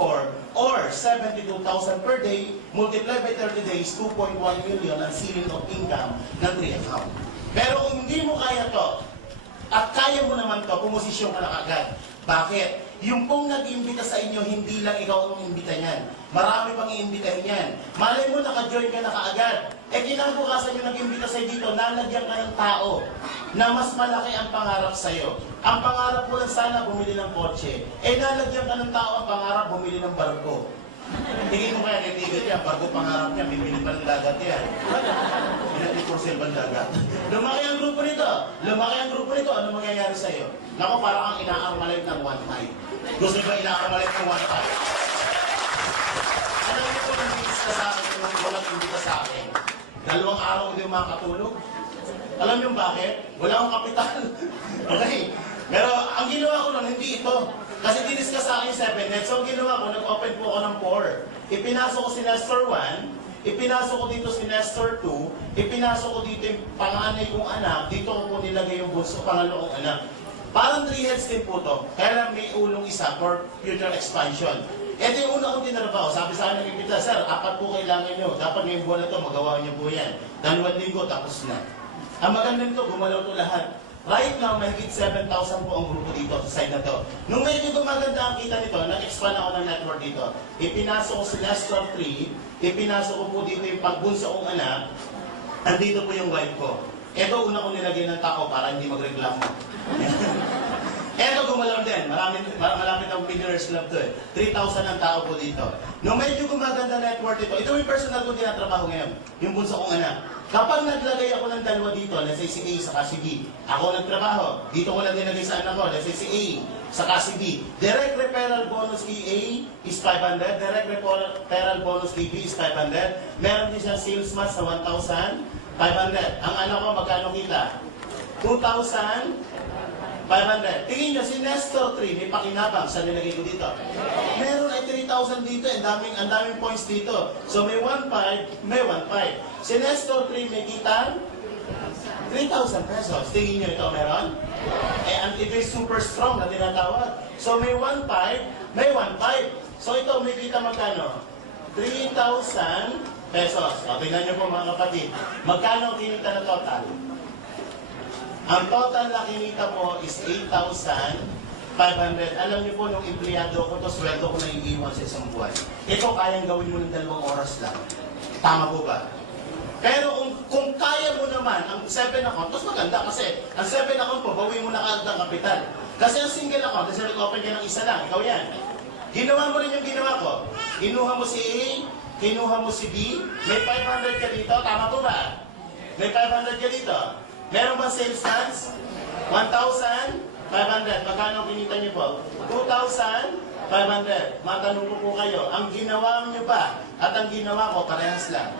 or 72,000 per day, multiply by 30 days, 2.1 million ang ceiling of income ng 3 account. Pero kung hindi mo kaya to, at kaya mo naman to, pumosisyon ka na agad. Bakit? Yung pong nag-imbita sa inyo, hindi lang ikaw ang imbita niyan. Marami pang iimbitahin yan. Malay mo, naka-join ka na kaagad. Eh, kinabukasan yung nag-imbita sa'yo dito, nalagyan ka ng tao na mas malaki ang pangarap sa'yo. Ang pangarap mo lang sana, bumili ng kotse. Eh, nalagyan ka ng tao, ang pangarap, bumili ng barko. Tingin mo kaya nitigot yan, bago pangarap niya, bibili pa ng dagat yan. Pinati for sale bang dagat? Lumaki ang grupo nito. Lumaki ang grupo nito. Ano mangyayari sa'yo? Naku, parang ang inaarmalite ng 1.5. Gusto niyo ba inaarmalite ng 1.5? Alam niyo po, nandito sa akin, kung walang hindi ka sa akin. 2 araw hindi makatulog. Alam niyo bakit? Wala akong kapital. Okay. Pero ang ginawa ko nun, hindi ito. Kasi diniscuss sa akin 7 net. So ang ginawa ko, nag-open po ako ng 4. Ipinasok ko si Nestor 1, ipinasok ko dito si Nestor 2, ipinasok ko dito yung panganay kong anak, dito ko po nilagay yung bunso, pangalo kong anak. Parang 3 heads din po to. Kaya lang may ulong isa for future expansion. Ito yung una kong tinarabaho. Sabi sa akin ng impita, sir, 4 po kailangan nyo. Dapat ngayong buwan na to, magawa nyo po yan. 2 linggo, tapos na. Ang maganda nito, gumalaw to lahat. Right now, mahigit 7,000 po ang grupo dito sa side na to. Nung medyo gumaganda ang kita nito, nag-expand ako ng network dito. Ipinasok ko si Nestor 3, ipinasok ko po dito yung pagbunso kong anak, andito po yung wife ko. Ito, una ko nilagay ng tao para hindi magreklamo. Ito, gumalaw din. Malapit ang Millionaires Club to eh. 3,000 ang tao po dito. Nung medyo gumaganda network dito, ito yung personal kong tinatrabaho ngayon, yung bunso kong anak. Kapag naglagay ako ng 2 dito, let's say si A sa si B, ako nagtrabaho, dito ko lang nilagay sa anak ko, let's say si A sa si B. Direct referral bonus kay A is 500, direct referral bonus kay B is 500, meron din siyang sales match sa 1,500. Ang anak ko, magkano kita? 2,500. Tingin nyo, si Nestor 3, may pakinabang sa nilagay ko dito. Meron ay 3,000 dito, ang daming points dito. So may 1,500, may 1,500. Si Nestor 3, may kita 3,000 pesos. Tingin nyo ito meron? Ito yung super strong na tinatawag. So may 1.5, may 1.5. So ito, may kita magkano? 3,000 pesos. O, tingnan nyo po mga kapatid. Magkano ang kinita na total? Ang total na kinita mo is 8,500. Alam niyo po, nung empleyado ko to, sweldo ko na iiwan sa isang buwan. Ito, kayang gawin mo ng 2 oras lang. Tama po ba? Pero kung kaya mo naman, ang 7 account, mas maganda kasi ang 7 account po, bawi mo na kaagad ang kapital. Kasi ang single account, kasi nag-open ka ng isa lang, ikaw yan. Ginawa mo rin yung ginawa ko. Kinuha mo si A, kinuha mo si B, may 500 ka dito, tama po ba? May 500 ka dito. Meron ba sales tax? 1,500. Magkano kinita niyo po? 2,500. Matanong ko po kayo, ang ginawa niyo ba at ang ginawa ko parehas lang.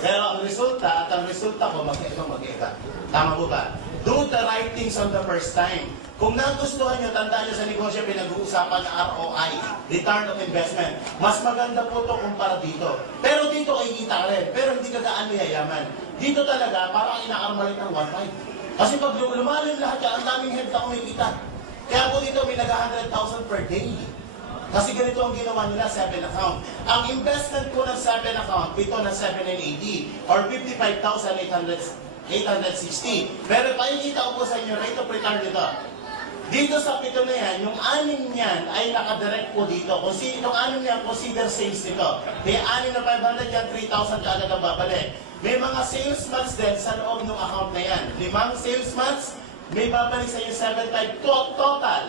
Pero ang resulta at ang resulta ko mag-iba. Tama po ba? Do the right things on the first time. Kung nagustuhan nyo, tandaan nyo sa negosyo, pinag-uusapan na ROI, Return of Investment. Mas maganda po ito kumpara dito. Pero dito ay kita rin. Pero hindi ka gaano yayaman. Dito talaga, parang inaarmalit ng 1.5. Kasi pag lumalim lahat ka, ang daming head na kumikita. Kaya po dito may nag-100,000 per day. Kasi ganito ang ginawa nila, 7 account. Ang investment po ng 7 account, ito na 780 or 55,860. Pero pakikita ko po sa inyo, rate of return dito. Dito sa pito na yan, yung 6 niyan ay nakadirect po dito. Kung itong 6 niyan, consider sales nito. May 6 na 500 yan, 3,000 kaagad ang babalik. May mga sales months din sa loob ng account na yan. 5 sales months, may babalik sa inyo 7,500 total.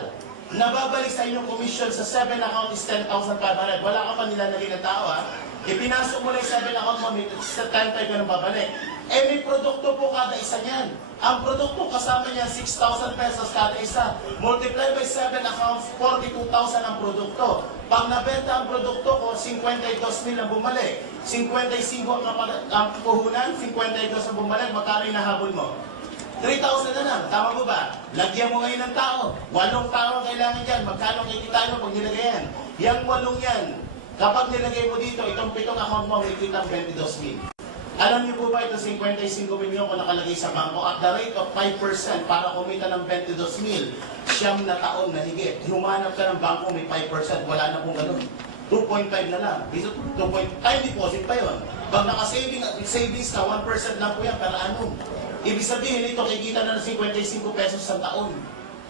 Nababalik sa inyong commission sa 7 account is 10,500. Wala ka pa nilalagay na tao, ha? Ipinasok mo na yung 7 account mo, sa 10,500 ka nang babalik. May produkto po kada isa niyan. Ang produkto kasama niya, 6,000 pesos kada isa. Multiply by 7 accounts, 42,000 ang produkto. Pag nabenta ang produkto ko, 52,000 ang bumalik. 55 ang puhunan, 52 ang bumalik. Magkano yung nahabol mo? 3,000 na lang. Tama mo ba? Lagyan mo ngayon ng tao. 8 tao ang kailangan dyan. Magkano kikitain mo pag nilagay yan? Yang 8 yan. Kapag nilagay mo dito, itong 7 account mo, may kitang 22,000. Alam niyo po ba ito 55 milyon kung nakalagay sa bangko at the rate of 5% para kumita ng 22,000, 9 na taon na higit. Humanap ka ng bangko, may 5%. Wala na pong ganun. 2.5 na lang. Time deposit pa yun. Pag naka-savings ka, 1% lang po yan per annum. Ibig sabihin, ito kikita na ng 55 pesos sa taon.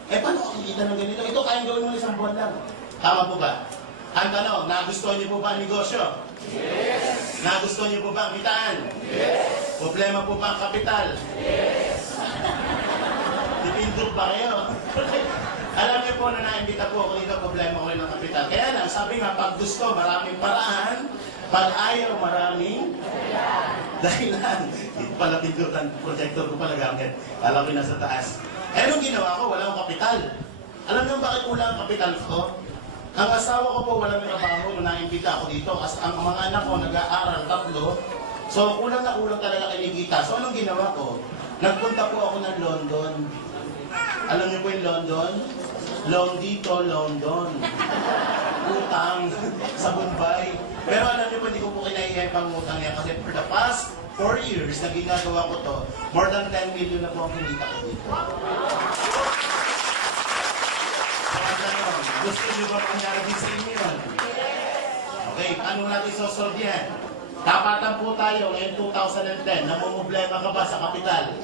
Paano kikita ng ganito? Ito kayang gawin mo na isang buwan lang. Tama po ba? Ang tanong, nagustuhan niyo po ba ang negosyo? Yes! Nagustuhan niyo po ba ang kitaan? Yes! Problema po ba ang kapital? Yes! Dipindot ba kayo? Alam niyo po na naimbita po ako dito, problema ko rin ng kapital. Kaya lang, sabi nga, pag gusto, maraming paraan. Pag ayaw, maraming dahilan. Ito pala pindutan, projector ko pala gamit. Alam ko nasa taas. Anong ginawa ko? Wala akong kapital. Alam niyo bakit wala ang kapital ko? Ang asawa ko po walang trabaho nung naimbita ako dito. Kasi ang mga anak ko nag-aaral, 3. So kulang na kulang talaga kinikita. So anong ginawa ko? Nagpunta po ako ng London. Alam niyo po yung London? Loan dito, London. Utang sa Bombay. Pero alam niyo po, hindi ko po kinahiya pang utang yan. Kasi for the past 4 years na ginagawa ko to, more than 10 million na po ang kinita ko dito. So, ang tanong, gusto niyo ba mangyari din sa inyo yun? Okay, paano natin sosolve yan? Tapatan po tayo ngayon 2010, namumblema ka ba sa kapital?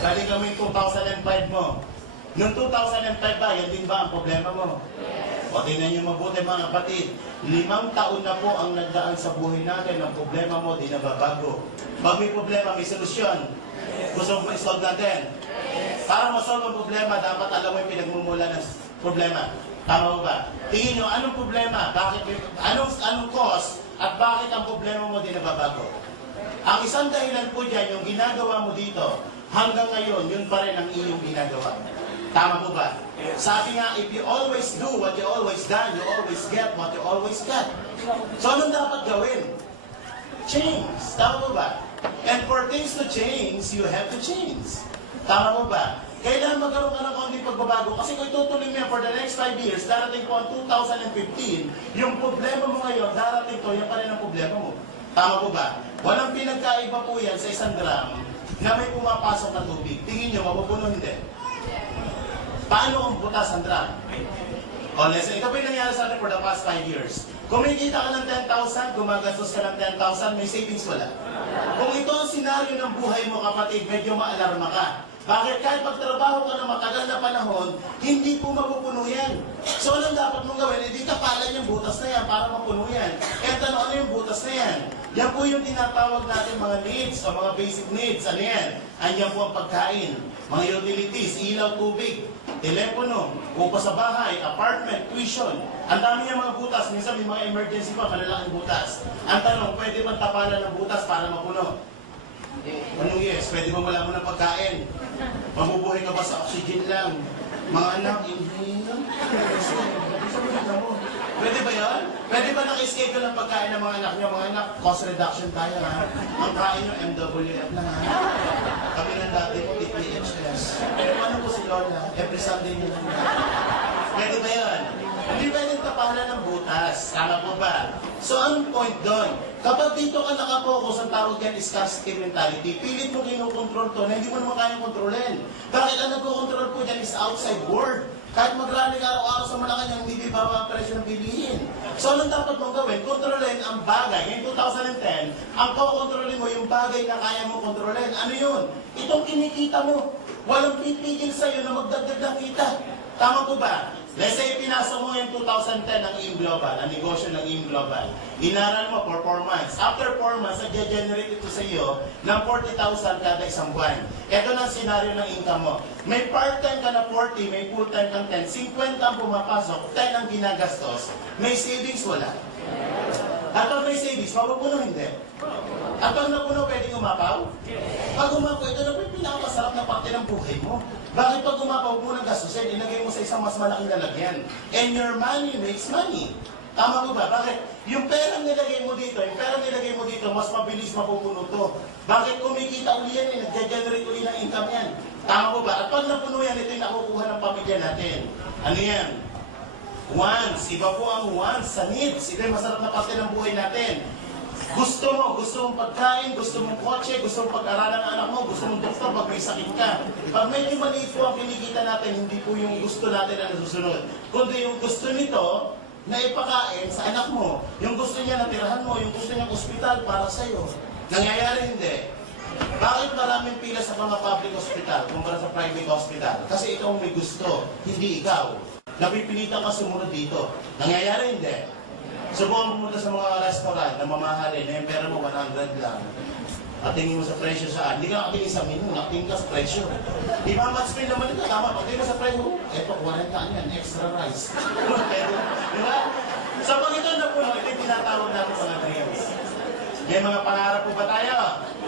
Balik kami 2005 mo. Noong 2005 ba, yan din ba ang problema mo? O tingnan niyo mabuti mga kapatid, 5 taon na po ang nagdaan sa buhay natin, ang problema mo di nababago. Pag may problema, may solusyon. Gusto mo i-solve natin? Para ma-solve ang problema, dapat alam mo yung pinagmumula ng problema. Tama mo ba? Tingin nyo, anong problema? Bakit, anong cause? At bakit ang problema mo di nababago? Ang isang dahilan po dyan, yung ginagawa mo dito, hanggang ngayon, yun pa rin ang iyong ginagawa. Tama po ba? Sabi nga, if you always do what you always done, you always get what you always get. So, anong dapat gawin? Change. Tama po ba? And for things to change, you have to change. Tama po ba? Kailangan magkaroon ka ng konting pagbabago. Kasi kung itutuloy mo yan for the next 5 years, darating po ang 2015, yung problema mo ngayon, darating to, yan pa rin ang problema mo. Tama po ba? Walang pinagkaiba po yan sa 1 gram na may pumapasok na tubig. Tingin nyo, mapupuno hindi? Paano kung butas ang drum? O, listen, ito po yung nangyari sa atin for the past 5 years. Kumikita ka ng 10,000, gumagastos ka ng 10,000, may savings wala. Kung ito ang senaryo ng buhay mo, kapatid, medyo maalarma ka. Bakit? Kahit magtrabaho ka ng matagal na panahon, hindi po mapupuno yan. So, anong dapat mong gawin? Hindi kapalan yung butas na yan para mapuno yan. E ano yung butas na yan? Yan po yung tinatawag natin mga needs o mga basic needs. Ano yan? Anyan po ang pagkain, mga utilities, ilaw, tubig, telepono, upa sa bahay, apartment, tuition. Ang dami niya mga butas. Minsan may mga emergency pa, malalaking butas. Ang tanong, pwede bang tapalan ng butas para mapuno? Anong yes? Pwede bang wala mo ng pagkain? Mabubuhay ka ba sa oxygen lang? Mga anak, inhale. Pwede ba yan? Pwede ba naka-schedule ng pagkain ng mga anak niyo? Mga anak, cost reduction tayo ha. Ang kain nyo, MWF na ha. Kami ng dati po, PHS. Pero ano po si Lola? Every Sunday nyo lang. Pwede ba yan? Hindi pwedeng tapalan ng butas. Tama po ba? So, anong point doon? Kapag dito ka nakapokus, ang tawag yan is scarcity mentality. Pilit mo kinukontrol to na hindi mo naman kayang kontrolin. Bakit ang nagkocontrol po dyan is outside world. Kahit magrally ka araw-araw sa Malacanang, hindi bibaba ang presyo ng bilihin. So, anong dapat mong gawin? Kontrolin ang bagay. Ngayon 2010, ang kukontrolin mo yung bagay na kaya mong kontrolin. Ano yun? Itong kinikita mo. Walang pipigil sa'yo na magdagdag ng kita. Tama po ba? Let's say, pinasa mo yung 2010 ng AIM Global, ang negosyo ng AIM Global. Inaral mo for 4 months. After 4 months, nag-generate ito sa iyo ng 40,000 kada isang buwan. Ito na ang senaryo ng income mo. May part-time ka na 40, may full-time kang 10. 50 ang pumapasok, 10 ang ginagastos. May savings, wala. At pag may savings, mapupuno hindi. At pag napuno, pwedeng umapaw? Pag umapaw, ito na po yung pinakamasarap na parte ng buhay mo. Bakit pag umapaw mo ng gastusin, ilagay mo sa isang mas malaking lalagyan? And your money makes money. Tama ko ba? Bakit? Yung perang nilagay mo dito, mas mabilis mapupuno to. Bakit kumikita uli yan eh? Nag-generate uli ng income yan. Tama ko ba? At pag napuno yan, ito yung nakukuha ng pamilya natin. Ano yan? Wants. Iba po ang wants sa needs. Ito yung masarap na parte ng buhay natin. Gusto mong pagkain, gusto mong kotse, gusto mong pag-aralan ng anak mo, gusto mong doktor pag may sakit ka. Pag medyo maliit po ang kinikita natin, hindi po yung gusto natin na nasusunod. Kundi yung gusto nito, na ipakain sa anak mo. Yung gusto niya na tirahan mo, yung gusto niya ospital para sa'yo. Nangyayari hindi. Bakit maraming pila sa mga public hospital kumpara sa private hospital? Kasi ikaw may gusto, hindi ikaw. Napipilitan ka sumunod dito. Nangyayari hindi. Subukan pumunta sa mga restaurant na mamahalin na yung pera mo 100 lang. At tingin mo sa presyo saan? Hindi ka nakatingin sa menu, nakatingin ka sa presyo. Di ba match meal naman ito? Tama, pag tingin mo sa presyo, eto, 40 yan, extra rice. Di ba? Sa pag ito na po, ito yung tinatawag natin mga dreams. May mga pangarap po ba tayo?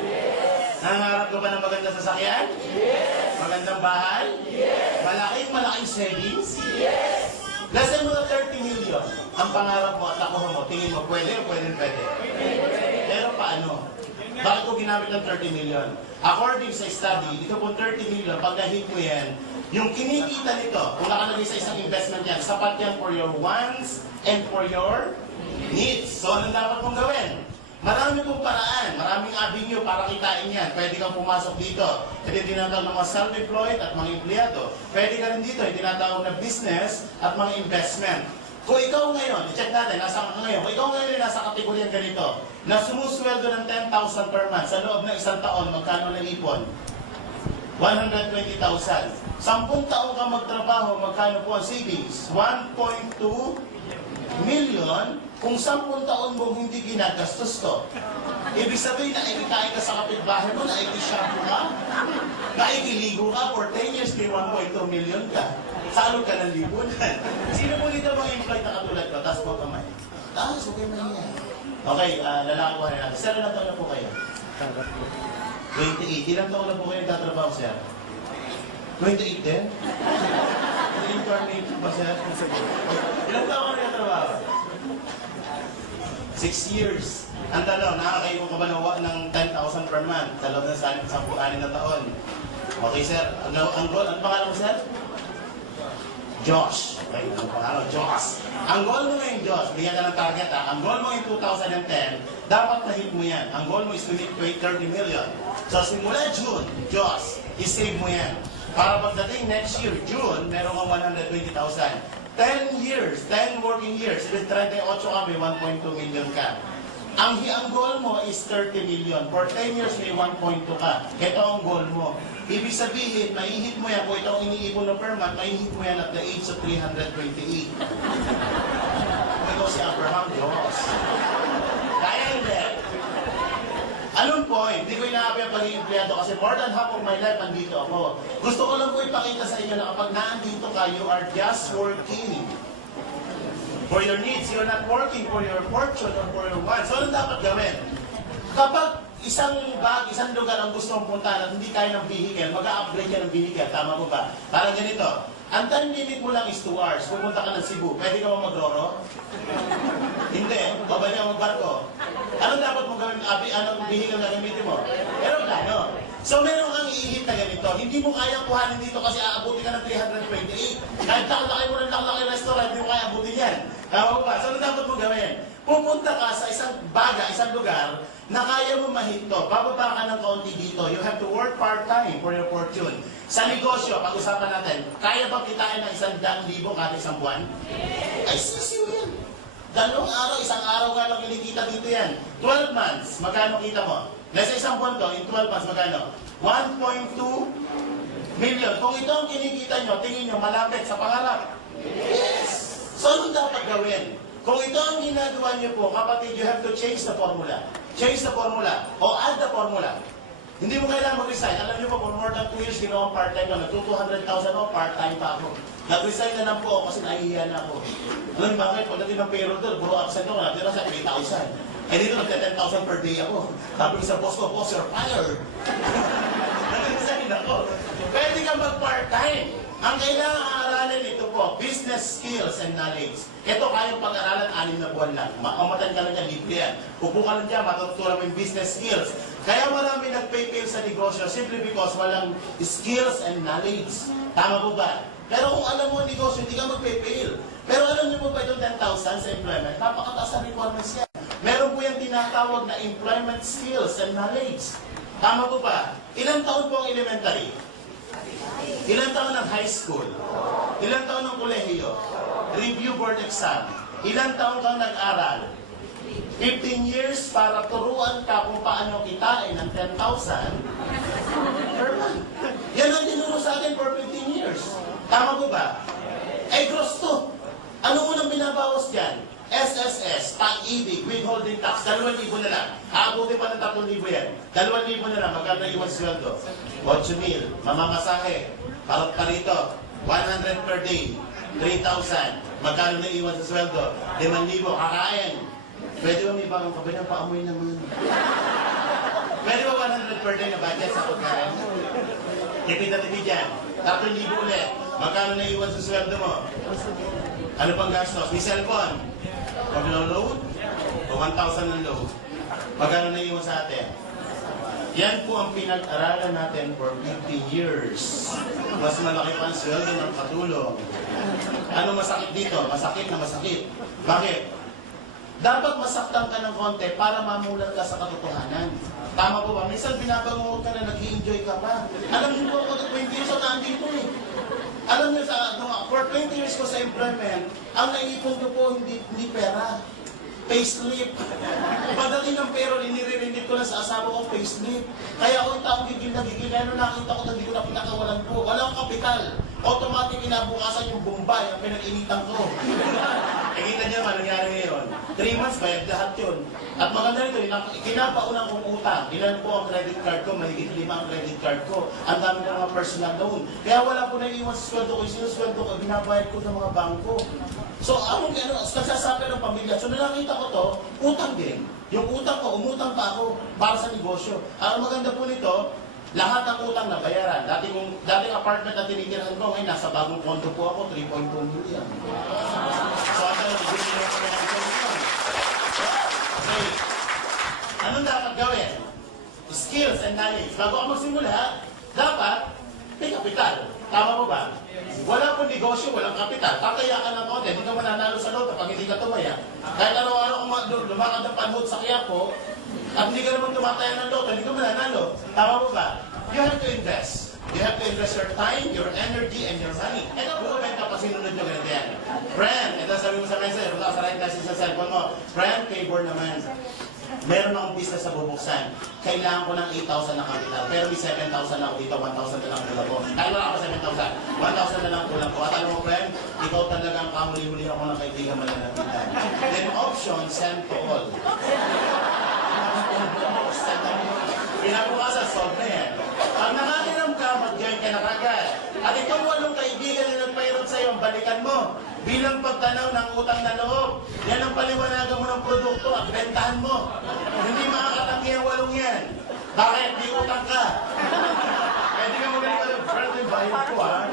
Yes! Nangarap ko ba ng magandang sasakyan? Yes! Magandang bahay? Yes! Malaking savings? Yes! Less than mga 30 million ang pangarap mo at nakuha mo. Tingin mo, pwede o pwede? Pero paano? Bakit ko ginamit ng 30 million? According sa study, ito po 30 million, pag na-hit mo yan, yung kinikita nito, kung nakalagay sa isang investment yan, sapat yan for your wants and for your needs. So, anong dapat mong gawin? Marami pong paraan, maraming avenue para kitain yan. Pwede kang pumasok dito. Pwede tinatawag ng mga self-employed at mga empleyado. Pwede ka rin dito, tinatawag na business at mga investment. Kung ikaw ngayon, i-check natin, nasa ka ngayon, kung ikaw ngayon ay nasa kategorya ganito, na sumusweldo ng 10,000 per month sa loob ng isang taon, magkano na ipon? 120,000. 10 taon ka magtrabaho, magkano po ang savings? 1.2 million kung 10 taon mo hindi ginagastos to. Ibig sabihin na ikikain ka sa kapitbahay mo, na ikishampoo ka, na ikiligo ka for 10 years, may 1.2 million ka. Salog ka ng lipunan. Sino po dito mga employed na katulad ko? Taas po kamay. Taas, okay na yan. Okay, lalaki po natin. Sir, ilang taon na po kayo? 28. Ilang taon na po kayo tatrabaho, sir? 28 din? Reincarnate ba, sir? Ilang taon ka nagtatrabaho? 6 years. Ang tanong, nakakayo ka ba ng 10,000 per month sa loob ng 10 na taon? Okay, sir. Ang goal, ano pangalan mo, sir? Josh. Okay, ano pangalan? Josh. Ang goal mo ngayon, Josh, bigyan ka ng target ha. Ang goal mo in 2010, dapat na-hit mo yan. Ang goal mo is to hit 30 million. So, simula June, Josh, i-save mo yan. Para pagdating next year, June, meron kang 120,000. 10 years, 10 working years, with 38 kami, 1.2 million ka. Ang goal mo is 30 million. For 10 years, may 1.2 ka. Ito ang goal mo. Ibig sabihin, maihit mo yan, kung ito ang iniipon na per month, maihit mo yan at the age of 328. Ito si Abraham, Diyos. Kaya hindi. Anong point? Hindi ko inaapi ang pagiging empleyado kasi more than half of my life, andito ako. Gusto ko lang po ipakita sa inyo na kapag naandito ka, you are just working for your needs. You're not working for your fortune or for your wants. So, anong dapat gawin? Kapag isang lugar ang gusto mong puntahan at hindi kaya ng vehicle, mag-a-upgrade ka ng vehicle. Tama po ba? Parang ganito. Ang time limit mo lang is 2 hours. Pupunta ka ng Cebu. Pwede ka mo mag-roro? Hindi. Babalik ka mag-barko. Ano dapat mo gawin? Anong vehicle na gamitin mo? Pero plano. So meron kang iihit na ganito. Hindi mo kayang kuhanin dito kasi aabuti ka ng 328. Kahit laki mo ng laki restaurant, hindi mo kaya abutin yan. Tama po ba? So ano dapat mo gawin? Pupunta ka sa isang isang lugar na kaya mo mahito. Bababa ka ng kaunti dito. You have to work part-time for your fortune. Sa negosyo, pag-usapan natin, kaya ba kitain ng 100,000 kada isang buwan? Ay, sisiw yan. 2 araw, 1 araw nga lang kinikita dito yan. 12 months, magkano kita mo? Nasa isang buwan to, in 12 months, magkano? 1.2 million. Kung ito ang kinikita nyo, tingin nyo, malapit sa pangarap. Yes! So, anong dapat gawin? Kung ito ang ginagawa nyo po, kapatid, you have to change the formula. Change the formula. O add the formula. Hindi mo kailangan mag-resign. Alam niyo po, for more than 2 years, ginawa part-time ko. Nag-200,000 ako, part-time pa ako. Nag-resign na lang po ako kasi nahihiya na ako. Alam niyo bakit? Pagdating ng payroll doon, puro absent ako, natira sa 3,000. Eh dito, nagka-10,000 per day ako. Sabi ko sa boss ko, boss, you're fired. Nag-resign ako. Pwede ka mag-part-time. Ang kailangan aralin ito po, business skills and knowledge. Ito kayang pag-aralan 6 na buwan lang. Makamatan ka lang yan, libre yan. Upo ka lang dyan, matutunan mo yung business skills. Kaya marami nag-pay-fail sa negosyo simply because walang skills and knowledge. Tama po ba? Pero kung alam mo ang negosyo, hindi ka mag-pay-fail. Pero alam niyo po ba itong 10,000 sa employment? Napakataas sa requirements yan. Meron po yung tinatawag na employment skills and knowledge. Tama po ba? Ilang taon po ang elementary? Ilang taon ng high school? Ilang taon ng kolehiyo? Review board exam. Ilang taon kang nag-aral? 15 years para turuan ka kung paano kitain ng 10,000 per month. Yan ang tinuro sa atin for 15 years. Tama po ba? Eh, gross to. Ano unang binabawas dyan? SSS, pag-ibig, withholding tax, 2,000 na lang. Aabutin pa ng 3,000 yan. 2,000 na lang, magkano iwan sweldo? 8,000, mamamasahe, parang parito, 100 per day, 3,000. Magkano na iwan sa sweldo? 5,000, kakain. Pwede ba may bagong kabilang paamoy naman? Pwede ba 100 per day na budget sa pagkain? Tipid na tipid yan. 3,000 ulit. Magkano na iwan sa sweldo mo? Ano pang gastos? May cellphone. Pag load, o 1,000 ng load. Magkano na iwan sa atin? Yan po ang pinag-aralan natin for 15 years. Mas malaki pa ang sweldo ng katulong. Ano masakit dito? Masakit na masakit. Bakit? Dapat masaktan ka ng konti para mamulat ka sa katotohanan. Tama po ba? Minsan binabangungot ka na nag-i-enjoy ka pa. Alam niyo po ako, 20 years ako nandito eh. Alam niyo, for 20 years ko sa employment, ang naipon ko po hindi pera. Payslip. Pagdating ng payroll, inire-remit ko na sa asawa ko, payslip. Kaya ako yung taong gigil na gigil. Kaya nakita ko na hindi ko na pinakawalan po. Walang kapital. Automatic inabukasan yung Bombay, ang pinag-initan ko. Nakikita niya naman, nangyari ngayon. 3 months, bayad lahat yun. At maganda nito, kinapaunang kong utang. Ilan po ang credit card ko? Mahigit 5 ang credit card ko. Ang dami ng mga personal loan. Kaya wala po na iwan sa sweldo ko. Yung sinusweldo ko, binabayad ko sa mga bangko. So, nagsasabi ng pamilya. So, nakita ko to, utang din. Yung utang ko, umutang pa ako para sa negosyo. Ang maganda po nito, lahat ng utang na bayaran. Dating apartment na tinitirahan ko, ngayon nasa bagong condo po ako, 3.2 million. So, bibili ko ng condo. Okay. Anong dapat gawin? Skills and knowledge. Bago ako magsimula, dapat may kapital. Tama po ba? Wala pong negosyo, walang kapital. Tataya ka ng konti, hindi ka mananalo sa loto pag hindi ka tumaya. Kahit araw-araw kung lumakad ng panhod sa Quiapo, at hindi ka naman tumataya ng loto, hindi ka mananalo. Tama mo ba? You have to invest. You have to invest your time, your energy, and your money. Ito po ba ito pasinunod nyo ganito yan? Friend, ito sabi mo sa message, sa right message sa cellphone mo. Friend, favor naman. Meron akong business na bubuksan. Kailangan ko ng 8,000 na kapital. Pero may 7,000 na ako dito, 1,000 na lang kulang ko. Kaya wala ako 7,000. 1,000 na lang kulang ko. At alam mo, friend, ikaw talaga ang kamuli-huli ako ng kaibigan malalapitan. Then option, send to all. Pinabukasan, solve na yan. Pag nakatiram ka, mag-join ka na kagad. At itong 8 kaibigan na nagpahirap sa'yo, balikan mo. Bilang pagtanaw ng utang na loob. Yan ang paliwanagan mo ng produkto at bentahan mo. Hindi makakatanggi ang 8 yan. Bakit? Di utang ka. Pwede ka magaling ka ng friend, yung bayad ko ha.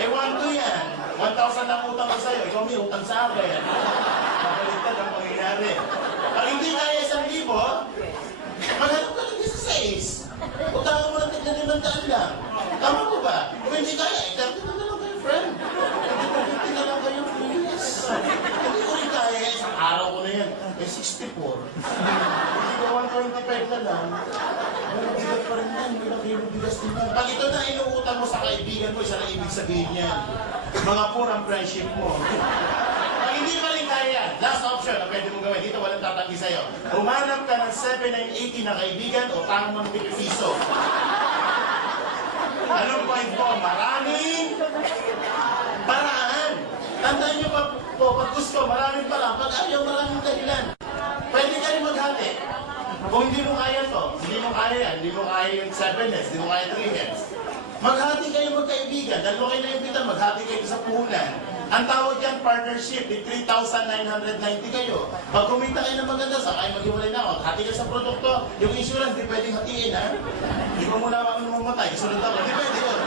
Eh, 1,2 yan. 1,000 ang utang ko sa'yo. Ikaw may utang sa akin. Mabaliktad ang mangyayari. Pag hindi kaya 1,000, maghanap ka ng 16. Utangan mo lang tignan 500 lang. Tama mo ba? Kung hindi kaya, 30 na lang kayo, friend. 50 na lang kayo, please. Hindi ko rin kaya, isang araw ko na yan. Eh, 64. Hindi ko 125 na lang. Walang bigat pa rin yan. Walang kilo bigas din yan. Pag ito na inuutang mo sa kaibigan mo, isa na ibig sabihin yan. Mga purang friendship mo. Pag hindi pa rin kaya, last option na pwede mong gawin. Dito walang tatanggi sa'yo. Humanap ka ng 7,980 na kaibigan o tangang ng piso. Anong point ko? Maraming paraan. Tandaan nyo pa po, pag gusto, maraming paraan. Pag ayaw, maraming dahilan. Pwede ka rin maghati. Kung hindi mo kaya to, hindi mo kaya yan, hindi mo kaya yung 7 heads, hindi mo kaya 3 heads. Maghati kayo magkaibigan. Dalawa kayo na impitan, maghati kayo sa puhunan. Ang tawag yan, partnership, 3,990 kayo. Pag kumita kayo ng maganda, saka kayo maghiwalay na ako. Hati kayo sa produkto. Yung insurance, di pwedeng hatiin, ha? Hindi ko muna ako mamatay. Sunod ako. Di pwede yun.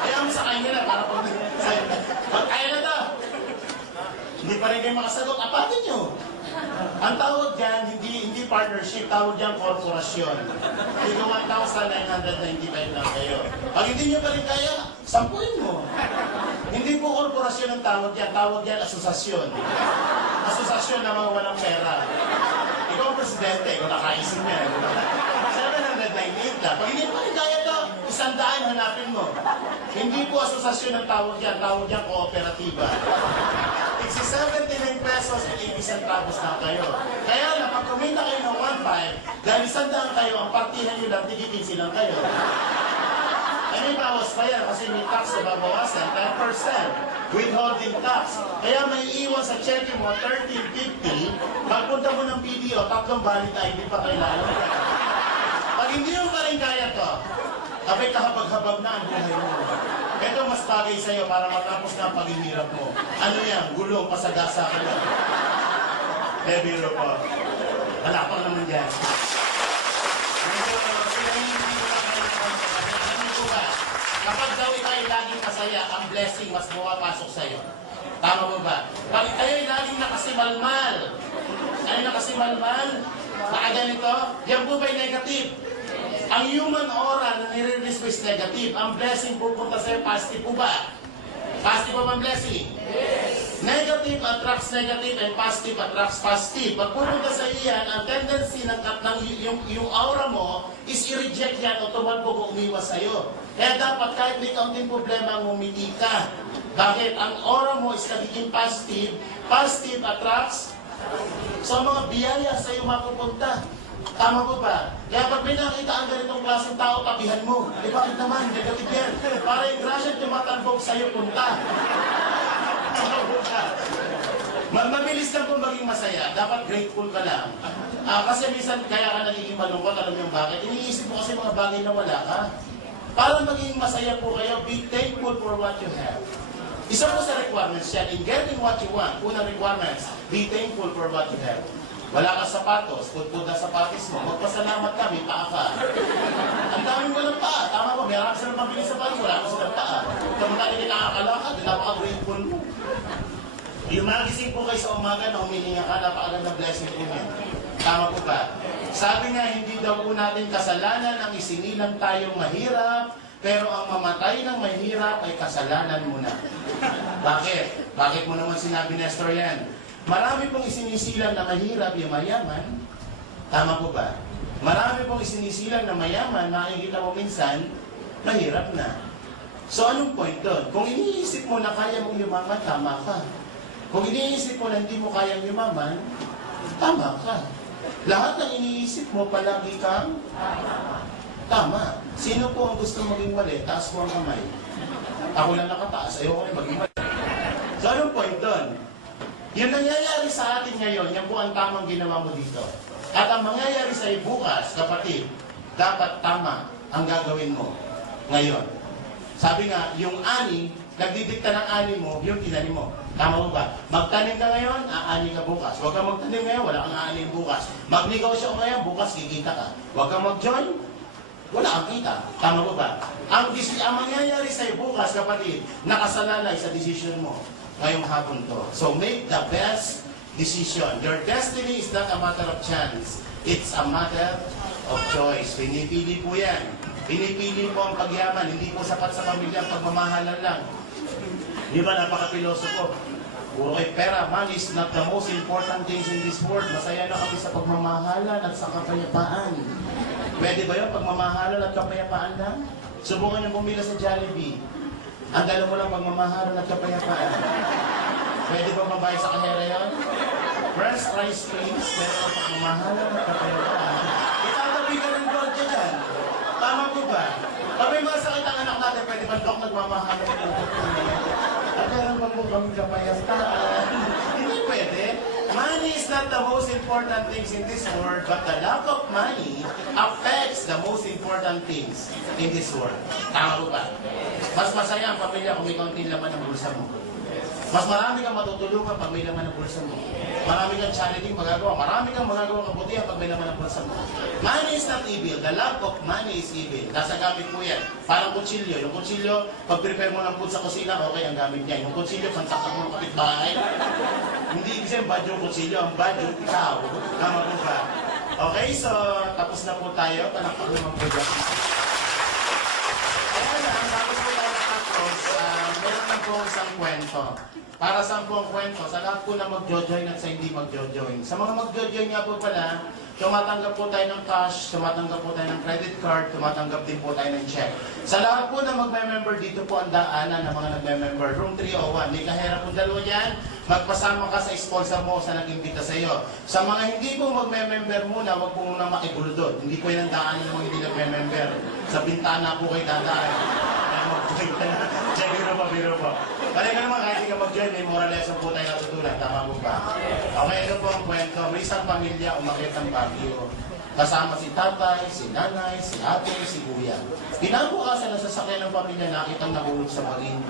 Kaya mo sa kanya na, para pag kaya na to. Hindi pa rin kayo makasagot. Apatin nyo. Ang tawag dyan, hindi partnership, tawag dyan korporasyon. Hindi 1,995 lang kayo. Pag hindi nyo pa rin kaya, sampuin mo. Hindi po korporasyon ang tawag yan asosasyon. Asosasyon na mga walang pera. Ikaw ang presidente, ikaw nakaisip niya. 798 lang. Pag hindi pa rin kaya to, 100 hanapin mo. Hindi po asosasyon ang tawag yan kooperatiba. Tigsi 79 pesos at 80 centavos na kayo. Kaya lang, pag kumita kayo ng 1.5, dahil 100 kayo, ang partihan nyo lang, tigigin silang kayo. Ay may bawas pa yan kasi may tax na babawasan, 10%. Withholding tax. Kaya may iwan sa cheque mo, 13.50. Pagpunta mo ng PDO, 3 balit ay hindi pa kailangan. Pag hindi mo pa rin kaya to, abay kahabag-habag na ang buhay mo. Ito mas bagay sa'yo para matapos na ang paghihirap mo. Ano yan? Gulong, pasagasa ka lang. Bebiro po. Malapang naman dyan. Kapag daw ikaw ay laging masaya, ang blessing mas pumapasok sa'yo. Tama mo ba? Pag kayo ay laging nakasimalmal, nakaganito, yan po ba'y negative? Ang human aura na nire-release is negative. Ang blessing pupunta sa'yo, positive po ba? Positive po ba ang blessing? Yes. Negative attracts negative and positive attracts positive. Pag pupunta sa iyan, ang tendency ng yung aura mo is i-reject yan o tumalbo o umiwas sa'yo. Kaya dapat kahit may kaunting problema, ngumiti ka. Bakit? Ang aura mo is nagiging positive. Positive attracts. So mga biyaya sa'yo mapupunta. Tama po ba? Kaya pag may nakita ang ganitong klaseng tao, tabihan mo. Eh bakit naman? Negative yan. Para yung grasya tumatalbog sa'yo punta. Tama po ba? Mabilis lang po maging masaya. Dapat grateful ka lang. Kasi minsan kaya ka nagiging malungkot. Alam mo yung bakit? Iniisip mo kasi mga bagay na wala ka. Para maging masaya po kayo, be thankful for what you have. Isa po sa requirements yan. In getting what you want, unang requirements, be thankful for what you have. Wala kang sapatos, pudpud na sapatos mo, magpasalamat ka, may paa ka. Ang daming walang paa. Tama ba? Meron ka silang pambili sa sapatos, wala ka silang paa. Kamutali ka nakakalakad, napaka-grateful mo. Yung magising po kayo sa umaga na humihinga ka, napakaganda blessing po yan. Tama po ba? Sabi nga, hindi daw po natin kasalanan ang isinilang tayong mahirap, pero ang mamatay ng mahirap ay kasalanan mo na. Bakit? Bakit mo naman sinabi, Nestor, yan? Marami pong isinisilang na mahirap yung mayaman. Tama po ba? Marami pong isinisilang na mayaman, makikita mo minsan, mahirap na. So anong point doon? Kung iniisip mo na kaya mong yumaman, tama ka. Kung iniisip mo na hindi mo kayang yumaman, tama ka. Lahat ng iniisip mo, palagi kang tama. Sino po ang gusto maging mali? Taas po ang kamay. Ako lang nakataas, ayoko rin maging mali. So anong point doon? Yung nangyayari sa atin ngayon, yan po ang tamang ginawa mo dito. At ang mangyayari sa iyo bukas, kapatid, dapat tama ang gagawin mo ngayon. Sabi nga, yung ani, nagdidikta ng ani mo, yung tinanim mo. Tama mo ba? Magtanim ka ngayon, aani ka bukas. Huwag kang magtanim ngayon, wala kang aanin bukas. Magnegosyo ngayon, bukas kikita ka. Huwag kang mag-join, wala kang kita. Tama mo ba? Ang mangyayari sa iyo bukas, kapatid, nakasalalay sa decision mo ngayong hapon to. So make the best decision. Your destiny is not a matter of chance. It's a matter of choice. Pinipili po yan. Pinipili po ang pagyaman. Hindi po sapat sa pamilya ang pagmamahalan lang. Di ba napaka-pilosopo? Okay, pera, money is not the most important things in this world. Masaya na kami sa pagmamahalan at sa kapayapaan. Pwede ba yun? Pagmamahalan at kapayapaan lang? Subukan yung bumila sa Jollibee. Ang dala mo lang pagmamahalan at kapayapaan. Pwede ba mabayad sa kahera yun? French fries, please. Pero ang pagmamahalan at kapayapaan. Itatabi ka ng gold dyan. Tama po ba? Pag may mga sakit ang anak natin, pwede ba dok nagmamahalan ng gold? At meron pa po kami kapayapaan. Hindi pwede. Money is not the most important things in this world, but the lack of money affects the most important things in this world. Tama po ba? Mas masaya ang pamilya kung may kaunting laman ng bulsa mo. Mas marami kang matutulungan pag may laman ng bulsa mo. Marami kang charity magagawa. Marami kang magagawa kabutihan pag may laman ng bulsa mo. Money is not evil. The lack of money is evil. Nasa gamit mo yan. Parang kutsilyo. Yung kutsilyo, pag prepare mo ng food sa kusina, okay ang gamit niya. Yung kutsilyo, pansaksak mo ng kapitbahay. Hindi ibig sabihin bad yung kutsilyo. Ang bad yung ikaw. Tama po ba? Okay, so tapos na po tayo. Panakpak naman po dyan. Ayan lang, tapos po tayo natapos. Meron na po isang kwento. Para saan po ang kwento? Sa lahat po na mag-jojoin at sa hindi mag-jojoin. Sa mga mag-jojoin nga po pala, tumatanggap po tayo ng cash, tumatanggap po tayo ng credit card, tumatanggap din po tayo ng check. Sa lahat po na magme-member, dito po ang daanan ng mga nagme-member. Room 301. May kahera po dalawa yan. Magpasama ka sa sponsor mo sa nag-imbita sa iyo. Sa mga hindi po magme-member muna, wag po muna makigulo doon. Hindi po yan ang daanan ng mga hindi nagme-member. Sa bintana po kayo dadaan. Mag-join ka na. Check, biro po. Kaya ka naman, kahit hindi ka mag-join, may moral lesson po tayo natutunan. Tama po ba? Okay, ito po ang kwento. May isang pamilya umakyat ng Baguio. Kasama si tatay, si nanay, si ate, si kuya. Pinabukasan ng sasakyan ng pamilya, nakitang nahulog sa bangin.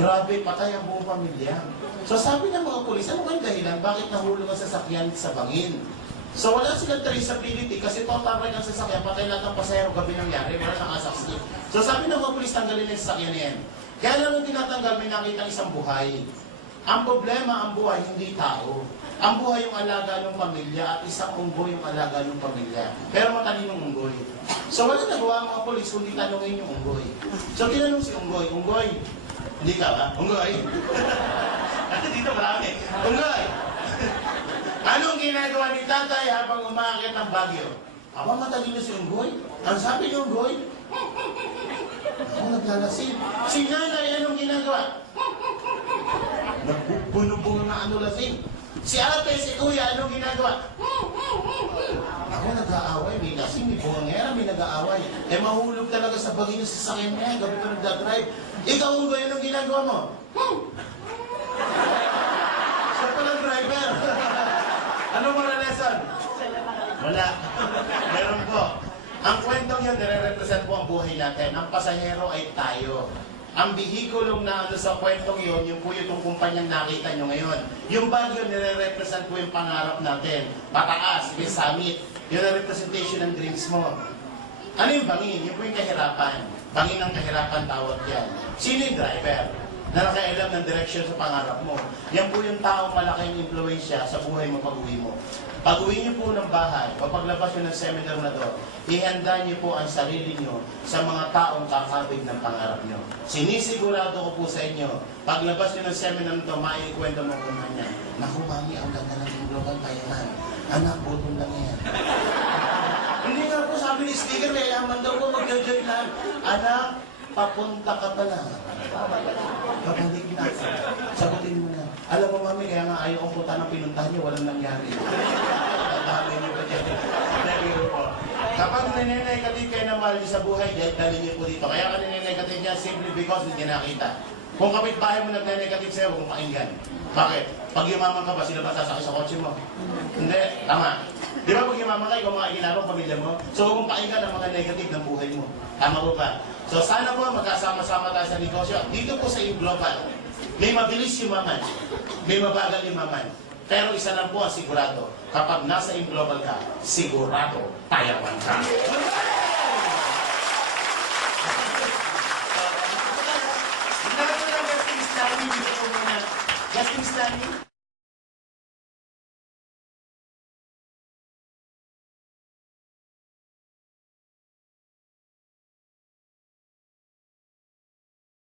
Grabe, patay ang buong pamilya. So sabi ng mga pulis, ano kayong dahilan? Bakit nahulog ang sasakyan sa bangin? So wala silang traceability kasi total ang sasakyan, patay lahat ng pasahero gabi nangyari, wala nang asaksi. So sabi ng mga pulis, tanggalin ang sasakyan na yan. Kaya naman tinatanggal, may nakita isang buhay. Ang problema, ang buhay, hindi tao. Ang buhay yung alaga ng pamilya at isang unggoy yung alaga ng pamilya. Pero matalinong unggoy. So wala nagawa ang mga polis kundi tanongin yung unggoy. So tinanong si unggoy, Unggoy, hindi ka ba? Unggoy? At dito marami. Unggoy! Anong ginagawa ni tatay habang umaakit ng Baguio? Aba, matalino si unggoy. Ang sabi ni unggoy, ako naglalasing. Si nanay, anong ginagawa? Nagbubuno-buno na ano lasing. Si ate, si kuya, anong ginagawa? Ako nag-aaway, may lasing, may bungangera, may nag-aaway. Eh mahulog talaga sa bagay ng sasakyan niya, gabi ko nagdadrive. Ikaw, unggoy, anong ginagawa mo? Siya palang driver. Anong moral lesson? Wala. Meron po. Ang kwentong yun, nire-represent po ang buhay natin. Ang pasahero ay tayo. Ang bihikulong na ano sa kwentong yun, yung po yung kumpanyang nakita nyo ngayon. Yung Baguio, nire-represent po yung pangarap natin. Pataas, may summit. Yung representation ng dreams mo. Ano yung bangin? Yung po yung kahirapan. Bangin ng kahirapan tawag yan. Sino yung driver? na nakailam ng direksyon sa pangarap mo. Yan po yung taong malaking impluensya sa buhay mo pag-uwi mo. Pag-uwi niyo po ng bahay, o paglabas niyo ng seminar na to, ihanda niyo po ang sarili niyo sa mga taong kakabig ng pangarap niyo. Sinisigurado ko po sa inyo, paglabas niyo ng seminar na to, maikwento mo kung kanya, naku mami, ang ganda ng global payaman. Anak, butong lang yan. Hindi nga po sabi ni speaker, yayaman daw po, mag-join lang. Anak, papunta ka pa lang. Babalik na. Sagutin mo na. Alam mo, mami, kaya nga ayaw kong punta ng pinuntahan niyo, walang nangyari. Tatami niyo pa dyan. Nagiro po. Kapag nanenegate kayo na mahal niyo sa buhay, dali niyo po dito. Kaya ka nanenegate niya simply because hindi nakita. Kung kapitbahay mo nagne-negative sa'yo, huwag mong pakinggan. Bakit? Pag yumaman ka ba, sila ba sasakay sa kotse mo? Hindi. Tama. Di ba pag yumaman ka, ikaw mga ginarong pamilya mo? So huwag mong pakinggan ang mga negative ng buhay mo. Tama po ba? So sana po magkasama-sama tayo sa negosyo. Dito po sa global, may mabilis yumaman, may mabagal yumaman. Pero isa lang po ang sigurado, kapag nasa global ka, sigurado tayawan ka. Justin Stanley.